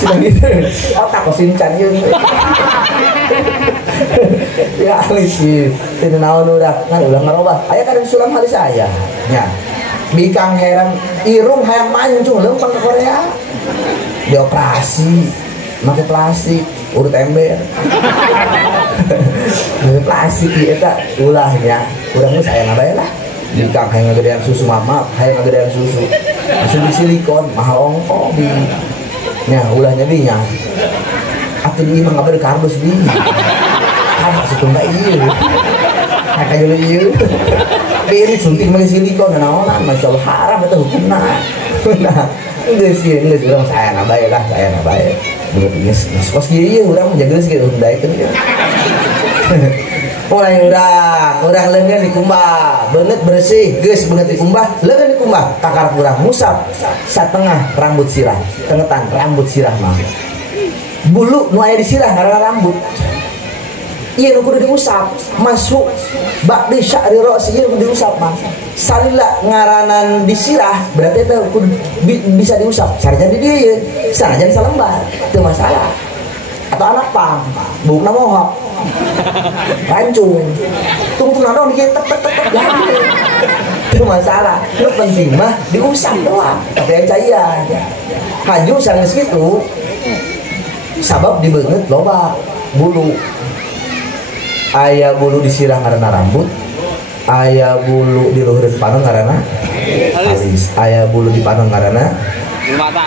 Sudah gitu, otak kosincan yeun. Ya halis sih, teu naon urang, kan ulah ngarobah. Aya kadang sulap halis aya. Nya. Bikang heran irung hayang mancung leumpang ke Korea. Dioperasi pakai plastik urut ember. Pakai plastik eta ulahnya urang geus aya bae lah. Bikang hayang ngagedean susu mama, hayang ngagedean susu. Susu silikon mahal ongko di. Nya ulahnya dinya. Atuh di imah ngabade kardus di. Kan satunggal ieu. Ka jolo ieu. Beri suntik make silikon naonan masyaallah haram eta hukumna. Nah, geus ieu geus urang saena bae lah, saena bae. Geus kos kieu ieu urang jageus kieu hundaikeun. Mulai urang leungeun dikumbah, beungeut bersih, geus beungeut dikumbah, leungeun dikumbah, takar urang musap satengah rambut sirah, tengetan rambut sirah mah. Bulu nu aya di sirah ngaranna rambut. Iya nu kudu diusap masuk bak di sya'ri ra'si ieu kudu diusap mah salila ngaranan disirah berarti itu kudu bisa diusap sarjan di dieu ye sanajan salembar teu masalah atau anak pang bukna mohok rancung tungtung naon dieu tek tek tek teu masalah nu penting mah diusap doang tapi aya cairan haju sanes kitu sabab dibeungeut loba bulu. Aya bulu disirah ngaranna rambut, aya bulu di luhureun panon ngaranna alis, aya bulu di panon ngaranna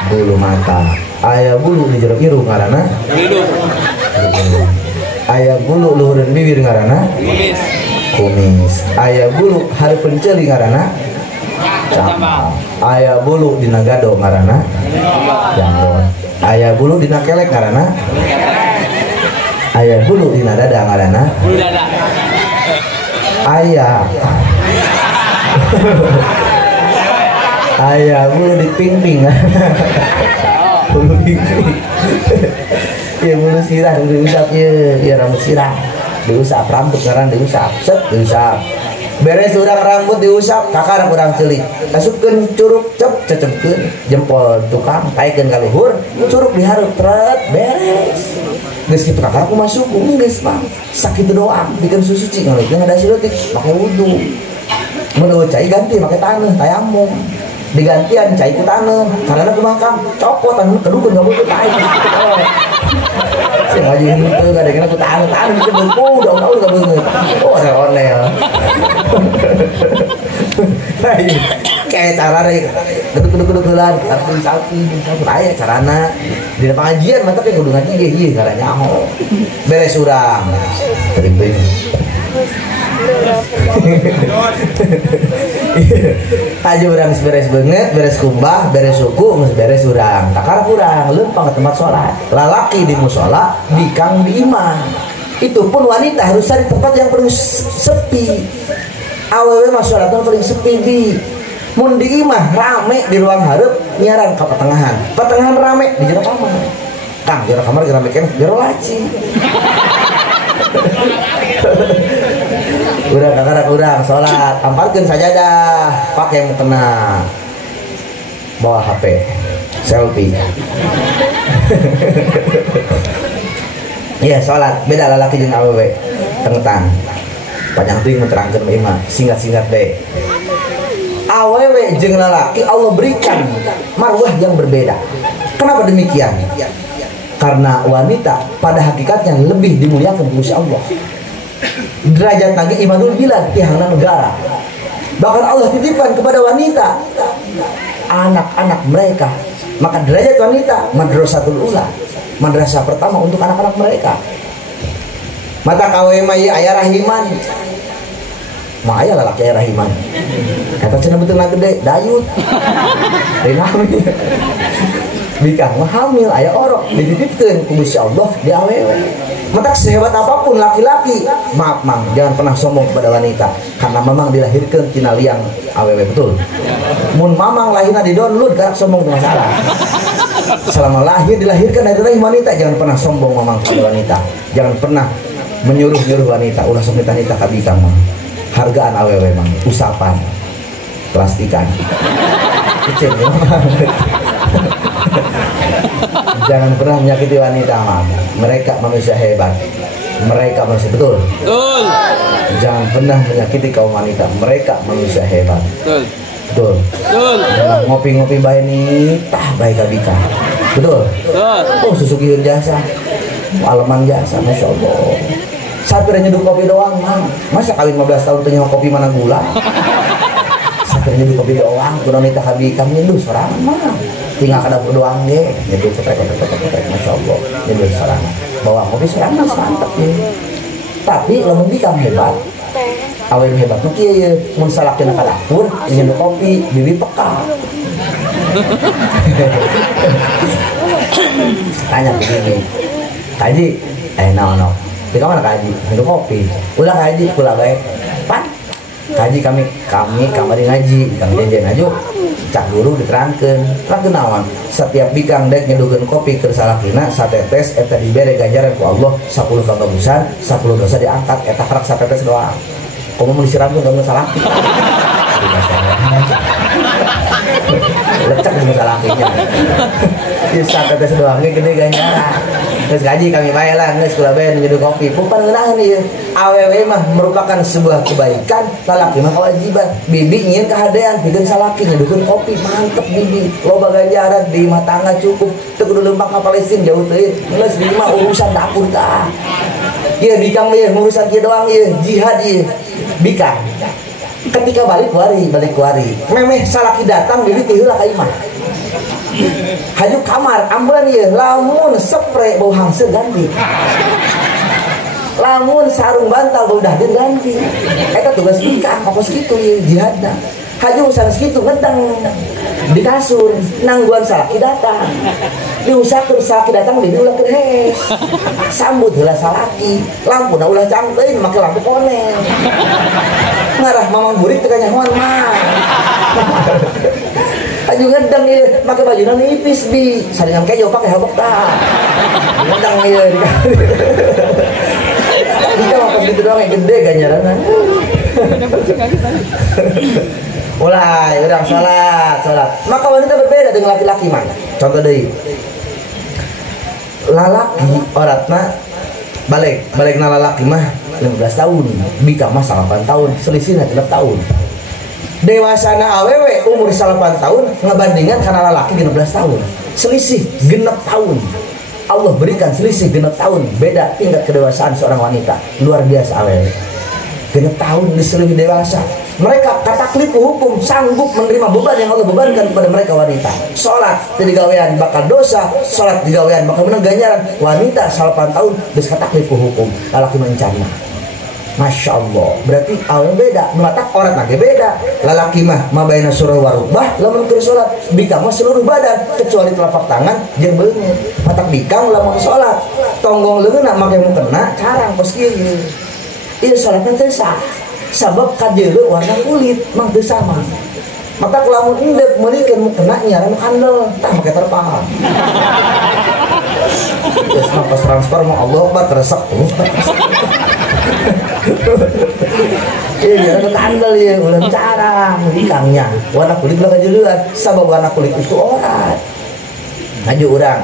bulu mata, aya bulu di jero irung ngaranna hidung, aya bulu luhureun bibir ngaranna kumis, aya bulu hareupeun ceuli ngaranna camal, aya bulu dina gado ngaranna janggot, aya bulu dina kelek ngaranna aya bulu dina dada ngaranna bulu dada aya bulu di pingping bulu pingping ya bulu sirah diusap ya rambut sirah diusap rambut ngaran diusap set diusap beres urang rambut diusap kakar urang ceuli kasupkeun curug cecepkeun jempol tukang taekeun ka luhur curug dihareup tret beres geus kitu kakar aku masuk geus mah sakitu doang bikin susu cing ngalikeun ada silotik make wudu mun eueuh cai ganti make taneuh tayamum digantian cai ku taneuh karena kumaha kang copot anu kedukeun enggak boleh tai sing aja henteu kadang-kadang ku taneuh bikin beuku daun-daun ka beungeut oh onel kayak cara geduk-geduk heulan sapi aya carana di pengajian mah tapi kudu ngaji ieu ngaranna nyaho beres urang teuing aja urang beres beungeut beres kumbah beres suku geus beres urang takar urang leumpang ke tempat salat lalaki di mushola bikang di imah itu pun wanita harus cari tempat yang paling sepi awewe mah salatna paling sepi di mun di imah rame di ruang hareup nyaran ka pertengahan rame di jero kamar kang jero kamar rame kan jero laci udah kakak urang salat amparkeun sajadah pakai mukena bawa HP selfie iya salat beda lalaki jeung awewe tengetan panjang teuing menerangkeun imah singkat-singkat deh awewe jeung lalaki Allah berikan marwah yang berbeda. Kenapa demikian? Karena wanita pada hakikatnya lebih dimuliakan Gusti Allah. Derajat lagi imanul bilad tihangna negara. Bahkan Allah titipkan kepada wanita anak-anak mereka. Maka derajat wanita madrasatul ula. madrasah pertama untuk anak-anak mereka. Mata kawe mah aya rahiman. Mah aya lalaki aya rahiman. Eta cenah beuteuna gede, dayut. Lain hamil. Bikang mah hamil aya orok dititipkeun ku Gusti Allah di awewe. Mata sehebat apapun laki-laki, maaf mang, jangan pernah sombong kepada wanita karena memang dilahirkan tina liang awewe, betul. Mun mamang lahirna di download garak sombong itu masalah. Selama lahir dilahirkan dari rahim wanita, jangan pernah sombong mamang kepada wanita. Jangan pernah menyuruh-nyuruh wanita, ulah sok wanita ka bikang mah. Hargaan awewe mang, usapan, plastikan. Kecil ya. Jangan pernah menyakiti wanita mang. Mereka manusia hebat. Mereka manusia betul. Betul. Jangan pernah menyakiti kaum wanita. Mereka manusia hebat. Betul. Betul. Betul. Ngopi-ngopi bae nih, tah bae ka bikang. Betul. Betul. Oh susukieun jasa. Aleman jasa, masya Allah. Sapir nyeduh kopi doang, mang. Masa kawin 15 tahun tanya kopi mana gula? Sapir nyeduh kopi doang, kuno nita kabikang nyeduh sorangan, mang. Tinggal ke dapur doang ge, nyeduh ketek, masya Allah, nyeduh sorangan. Bawa kopi sorangan mantap ya. Tapi lamun bikang hebat, awen hebat mah kieu ye, mun salakina ka dapur, nyeduh kopi, bibi peka. Tanya ke bibi, kaji, no. Di kamar kaji, minum kopi. Ulah kaji, pula baik. Pan, kaji kami kamar ngaji, kami janjian aja. Cak guru diterangkan, terangkan nawan. Setiap bikang dek nyedukeun kopi ke salakina, satetes eta dibere ganjaran ku Allah 10 kebagusan, 10 dosa diangkat. Eta kerak satetes doang. Kamu mau disiramkan kamu salaki. Lecek di salakinya. Di satetes doang gede ganjaran. Terus gaji kami bayar lah, nggak sekolah bayar nyeduh kopi. Bukan ngenahan nih, awewe mah merupakan sebuah kebaikan. Lalaki mah kewajiban. Bibi ingin kehadean, bikin salaki nyeduhkeun kopi, mantep bibi. Loba ganjaran di rumah tangga cukup. Teu kudu leumpang ka Palestina jauh teuing. Geus di mah urusan dapur tah. Ieu bikang ieu urusan kieu doang ieu, jihad ieu. Bikang. Ketika balik kuari. Memeh salaki datang bibi teu heula ka imah. Haju kamar ambulan ya, lamun spray bau hangseut ganti, lamun sarung bantal bau dahden ganti. Eta tugas bikang fokus kitu ya jihadna. Haju usaha kitu ngedang di kasur nangguan salaki datang, diusahakeun salaki datang bibi ulah keur hees, sambut heula salaki, lampuna ulah cangkeun make lampu koneng, ngarah mamang burik teu kanyahoan mah. Aju ngedang ieu make bajuna nipis bi, saringan kejo pake habak tah. Ngedang ieu dikali. Kita mah pas gitu doang yang gede ganjaranna. Mulai urang salat. Maka wanita berbeda dengan laki-laki mah. Contoh deui. Lalaki oratna balikna lalaki mah 15 tahun, bikang mah 8 tahun, selisihna 6 tahun. Dewasana awewe umur 8 tahun ngebandingan karena lalaki 16 tahun, selisih 6 tahun. Allah berikan selisih 6 tahun, beda tingkat kedewasaan seorang wanita. Luar biasa awewe 6 tahun diselisihi dewasa. Mereka kataklif hukum, sanggup menerima beban yang Allah bebankan kepada mereka wanita. Sholat digawean bakal dosa, sholat digawean bakal menang ganjaran. Wanita 8 tahun geus kataklif hukum, lalaki mencana. Masya Allah, berarti awal beda, mata orang lagi beda. Lalaki mah mabaina surah warubah, lamun keur sholat, bikang mah seluruh badan kecuali telapak tangan jeung beungeut. Mata bikang lamun sholat, tonggong leungeunna make mukena carang pos kieu. Ieu sholatna teu sah. Sabab kajeuleu warna kulit mah teu sama. Mata lamun indep meulikeun mukena nyaran kandel, tah make terpal. Terus pas transfer mah Allah Akbar teresep terus. Iya, ada kandel ya, ulah carang, bikangnya. Warna kulit ulah kajeuleuan, sabab warna kulit itu orat. Ngaju urang,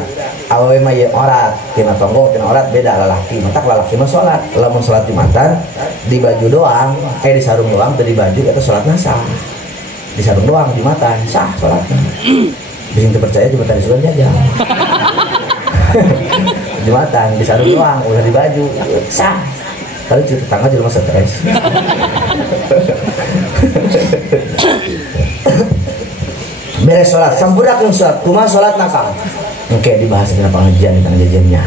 awewe mah ye orat, tina tonggong tina orat beda lalaki. Matak lalaki mah salat, lamun salat Jumatan di baju doang, di sarung doang teu di baju eta salatna sah. Di sarung doang Jumatan sah salatna. Bisa teu percaya Jumatan di surga aja. Jumatan di sarung doang ulah di baju sah. Kalau cerita tetangga di rumah stres. Beres sholat, sampurakeun sholat, kumaha sholat nakal. Engke dibahas dengan pengajian tentang jajannya.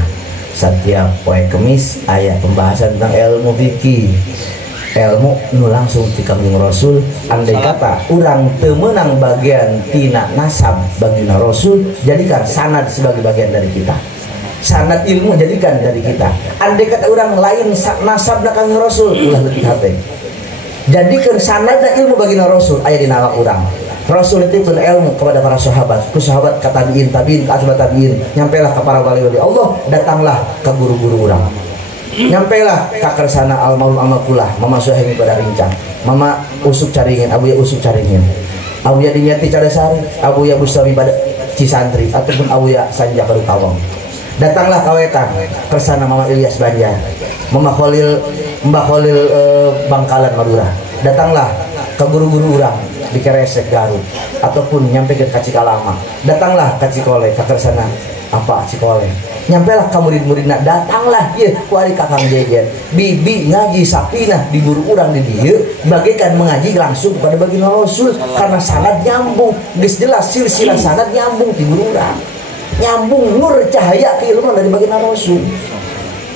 Setiap poe Kemis aya pembahasan tentang ilmu fikih. Ilmu nu langsung ti Kangjeng Rasul. Andai kata urang teu meunang bagian tina nasab bagina Rasul, jadikan sanad sebagai bagian dari kita. Sanad ilmu jadikan dari kita. Andai kata urang lain nasabna Kangjeng Rasul, ulah leutik hate. Jadikan sanadna ilmu bagina Rasul aya dina awak urang. Rasul itu ilmu kepada para sahabat, ku sahabat ka tabiin, tabiin ka atba tabiin, nyampelah ke para wali-wali Allah, datanglah ke guru-guru urang. Nyampelah ka kersana al-maul amakulah, mama suhaimi pada rincang, mama usuk caringin, abuya usuk caringin, abuya dinyati cadasari, abuya bustami pada Cisantri, ataupun abuya sanja kadu kawang. Datanglah kawetan kersana mama Ilyas Banjar, mama Khalil, Mbah Khalil Bangkalan Madura. Datanglah ke guru-guru urang di Keresek Garut, ataupun nyampe ke Cikalama. Datanglah ke Cikole, ke kersana apa Cikole. Nyampelah ke murid-muridna, datanglah ye ku ari Kakang Jejer. Bibi ngaji sapinah di guru urang di dieu bagaikan mengaji langsung pada baginda Rasul karena sanad nyambung. Geus jelas silsilah sanad nyambung di guru urang. Nyambung nur cahaya keilmuan dari baginda Rasul.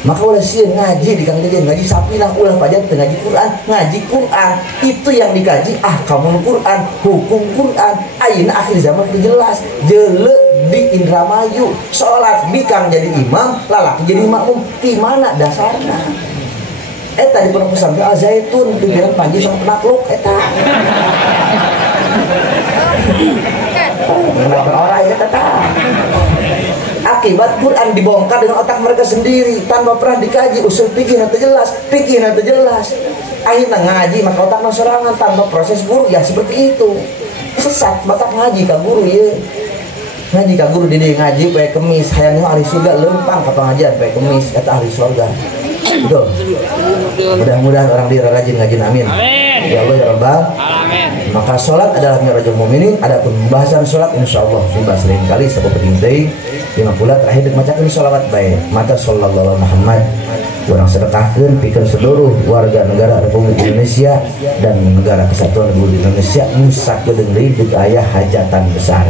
Maka ulah sieun ngaji di Kang Jejen, ngaji sapinah ulah pajan teu ngaji Quran, ngaji Quran itu yang dikaji ahkamul Quran, hukum Quran. Ayeuna akhir zaman teu jelas, jeule di Indramayu salat bikang jadi imam, lalaki jadi makmum. Di mana dasarna? Eta di Pondok Pesantren Al Zaitun pimpinan Panji sama penakluk eta. Kenapa orang ya tata? Akibat Quran dibongkar dengan otak mereka sendiri tanpa pernah dikaji usul fikih nanti jelas, fikih nanti jelas. Akhirnya ngaji maka otaknya sorangan tanpa proses guru ya seperti itu. Sesat batak ngaji ka guru ya. Ngaji ka guru di ngaji pae Kemis hayang ahli surga lempang ka pengajian pae Kemis eta ahli surga. Betul. Mudah-mudahan orang dia rajin ngaji amin. Amin. Ya Allah ya Rabbal alamin. Maka salat adalah mirajul mukminin. Adapun pembahasan salat insyaallah dibahas lain kali sabu penting teh. 50 terakhir macakeun shalawat bae. Mata sallallahu Muhammad. Urang sedekahkeun pikeun seluruh warga negara Republik Indonesia dan negara kesatuan Republik Indonesia nu sakedeung deui duk aya hajatan besar.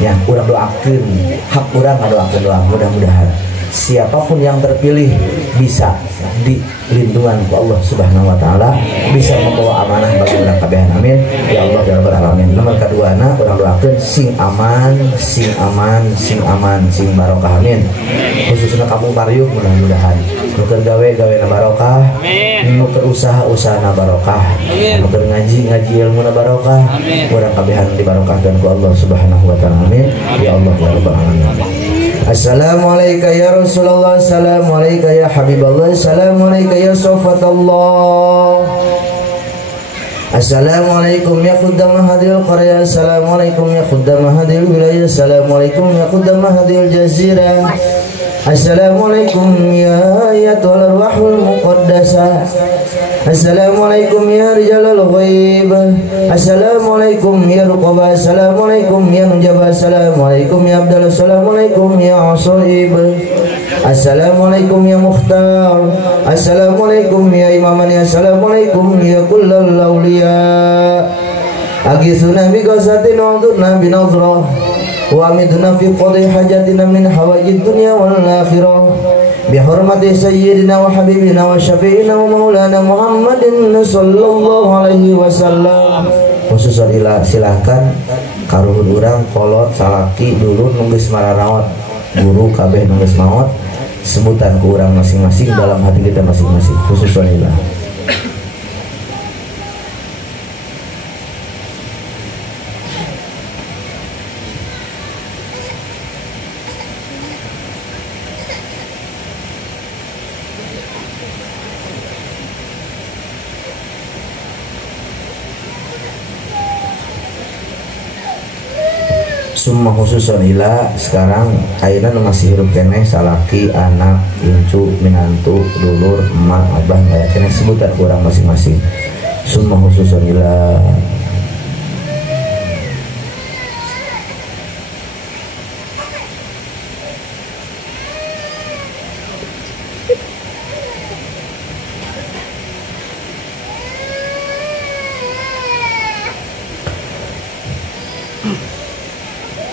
Ya, urang doakeun, hak urang ngadoakeun doa mudah-mudahan siapapun yang terpilih bisa dilindungan ke Allah Subhanahu wa taala, bisa membawa amanah bagi urang kabeh amin ya Allah ya rabbal alamin. Nomor kaduana urang doakeun sing aman, sing aman, sing aman, sing barokah amin. Khususnya kampung Pariuk mudah-mudahan nuker gawe-gawe na barokah, nuker usaha-usaha barokah, nuker ngaji ilmu na barokah, urang kabehan dibarokahkeun ku Allah Subhanahu wa taala amin ya Allah ya rabbal alamin. Assalamualaikum ya Rasulullah, assalamualaikum ya Habiballah, assalamualaikum ya Sofatullah, assalamualaikum ya Khuddamah hadil qarya, assalamualaikum ya Khuddamah hadil wilayah, assalamualaikum ya Khuddamah hadil jazirah, assalamualaikum ya ayatul arwahul muqaddasah, assalamualaikum ya rijalul ghaib, assalamualaikum ya ruqabah, assalamualaikum ya nujabah, assalamualaikum ya abdal, assalamualaikum ya asaib, assalamualaikum ya mukhtar, assalamualaikum ya imamani, assalamualaikum ya kullal awliya, agisuna bi qasatin wa udurna bi nazrah wa amidna fi qadhi hajatina min hawajid dunya wal akhirah bihormati sayyidina wa habibina wa syafi'ina wa maulana Muhammadin sallallahu alaihi wasallam. Khususan silahkan karuhun urang kolot salaki dulu nunggeus mararaot guru kabeh nunggeus maot sebutan ku urang masing-masing dalam hati kita masing-masing. Khususan ilah summa khususon ila sekarang ayeuna nu masih hirup keneh salaki anak incu minantu dulur emak abah aya keneh sebutan kurang masing-masing summa khususon ila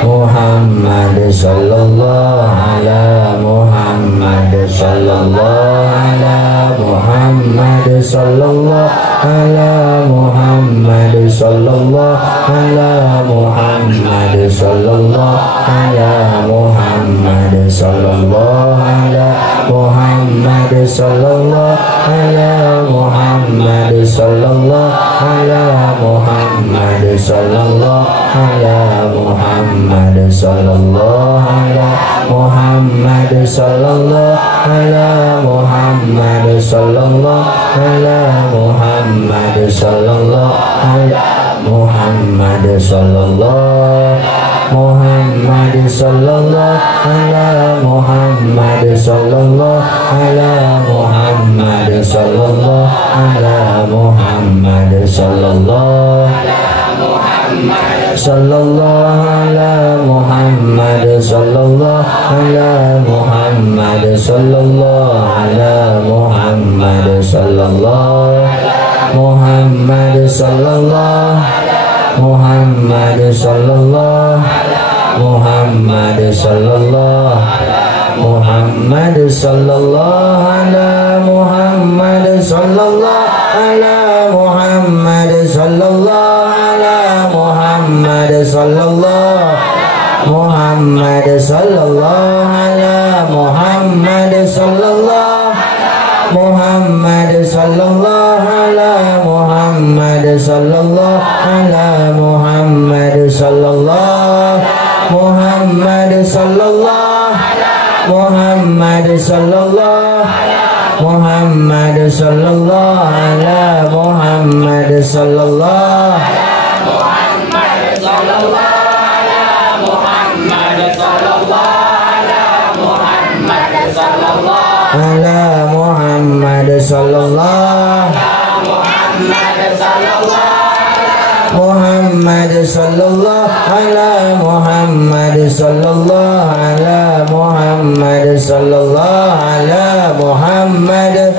Muhammad sallallahu ala Muhammad sallallahu ala Muhammad sallallahu ala Muhammad sallallahu ala Muhammad sallallahu ala Muhammad sallallahu ala Muhammad sallallahu ala Muhammad sallallahu ala Muhammad sallallahu ala Muhammad sallallahu ala Muhammad sallallahu ala Muhammad sallallahu ala Muhammad sallallahu ala Muhammad sallallahu Muhammad sallallahu ala Muhammad sallallahu ala Muhammad sallallahu ala Muhammad sallallahu sallallahu ala Muhammad sallallahu ala Muhammad sallallahu ala Muhammad sallallahu Muhammad sallallahu Muhammad sallallahu Muhammad sallallahu Muhammad sallallahu ala Muhammad sallallahu ala Muhammad sallallahu ala Muhammad sallallahu Muhammad sallallahu ala Muhammad sallallahu Muhammad sallallahu ala Muhammad sallallahu ala Muhammad sallallahu Muhammad sallallahu Muhammad sallallahu Muhammad sallallahu ala Muhammad sallallahu Muhammad sallallahu ala Muhammad sallallahu ala Muhammad sallallahu ala Muhammad sallallahu Muhammad sallallahu ala Muhammad sallallahu ala Muhammad sallallahu ala Muhammad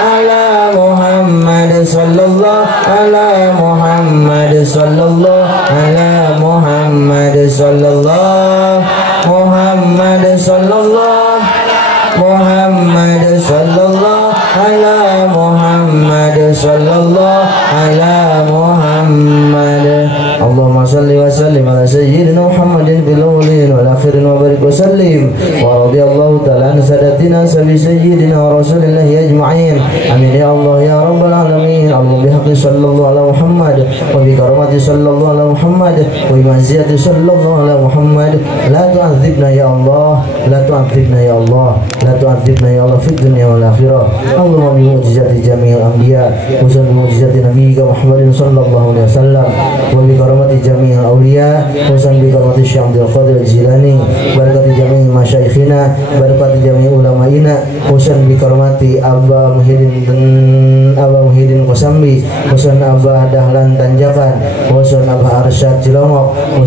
ala Muhammad sallallahu ala Muhammad sallallahu ala Muhammad sallallahu Muhammad sallallahu Muhammad sallallahu ala Muhammad sallallahu ala Muhammad. Allahumma salli wa sallim ala sayyidina Muhammadin fil awwalin wal akhirin wa barik wa sallim wa radiyallahu ta'ala an sadatina sabi sayyidina wa rasulillahi ajma'in. Amin ya Allah ya rabbal alamin. Allahumma bihaqqi sallallahu ala Muhammad wa bi karamati sallallahu ala Muhammad wa bi manzilati sallallahu ala Muhammad. La tu'adzibna ya Allah, la tu'adzibna ya Allah, la tu'adzibna ya Allah fid dunya wal akhirah. Allahumma bi mu'jizati jami'il anbiya wa bi mu'jizati nabiyyika Muhammadin sallallahu alaihi wasallam wa bi karamati jami'il awliya wa bi karamati Syekh Abdul Qadir Jilani barakati jami'i masyayikhina barakati jami'i ulama'ina wa bi karamati Abba Muhyiddin Qasambi wa Abba Dahlan Tanjakan wa Abba Arsyad Cilongok wa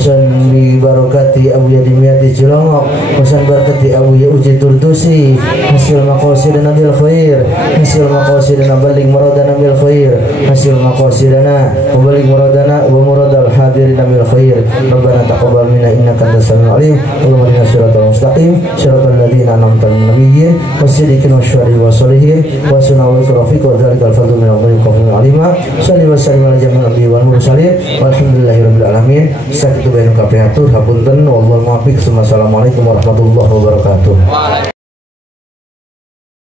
bi barakati Abu Yadimiyati Cilongok wa barakati Abu Uji Turtusi hasil maqasidana bil khair hasil maqasidana balik muradana bil khair hasil maqasidana wa balik muradana wa muradal hadirin bil khair. Rabbana taqabbal minna innaka antas samiul alim wa ihdina siratal mustaqim siratal ladzina an'amta 'alaihim nabiyyin wasiddiqin wasyuhada'i wassalihin wa sunnatul rafiq wa dzalikal fadlu min Allahi qawmun 'alima. Shalli wa sallim ala jami'il anbiya'i wal mursalin walhamdulillahirabbil alamin. Sakitu bainu kafiatur hapunten wallahu muwaffiq. Assalamualaikum warahmatullahi wabarakatuh.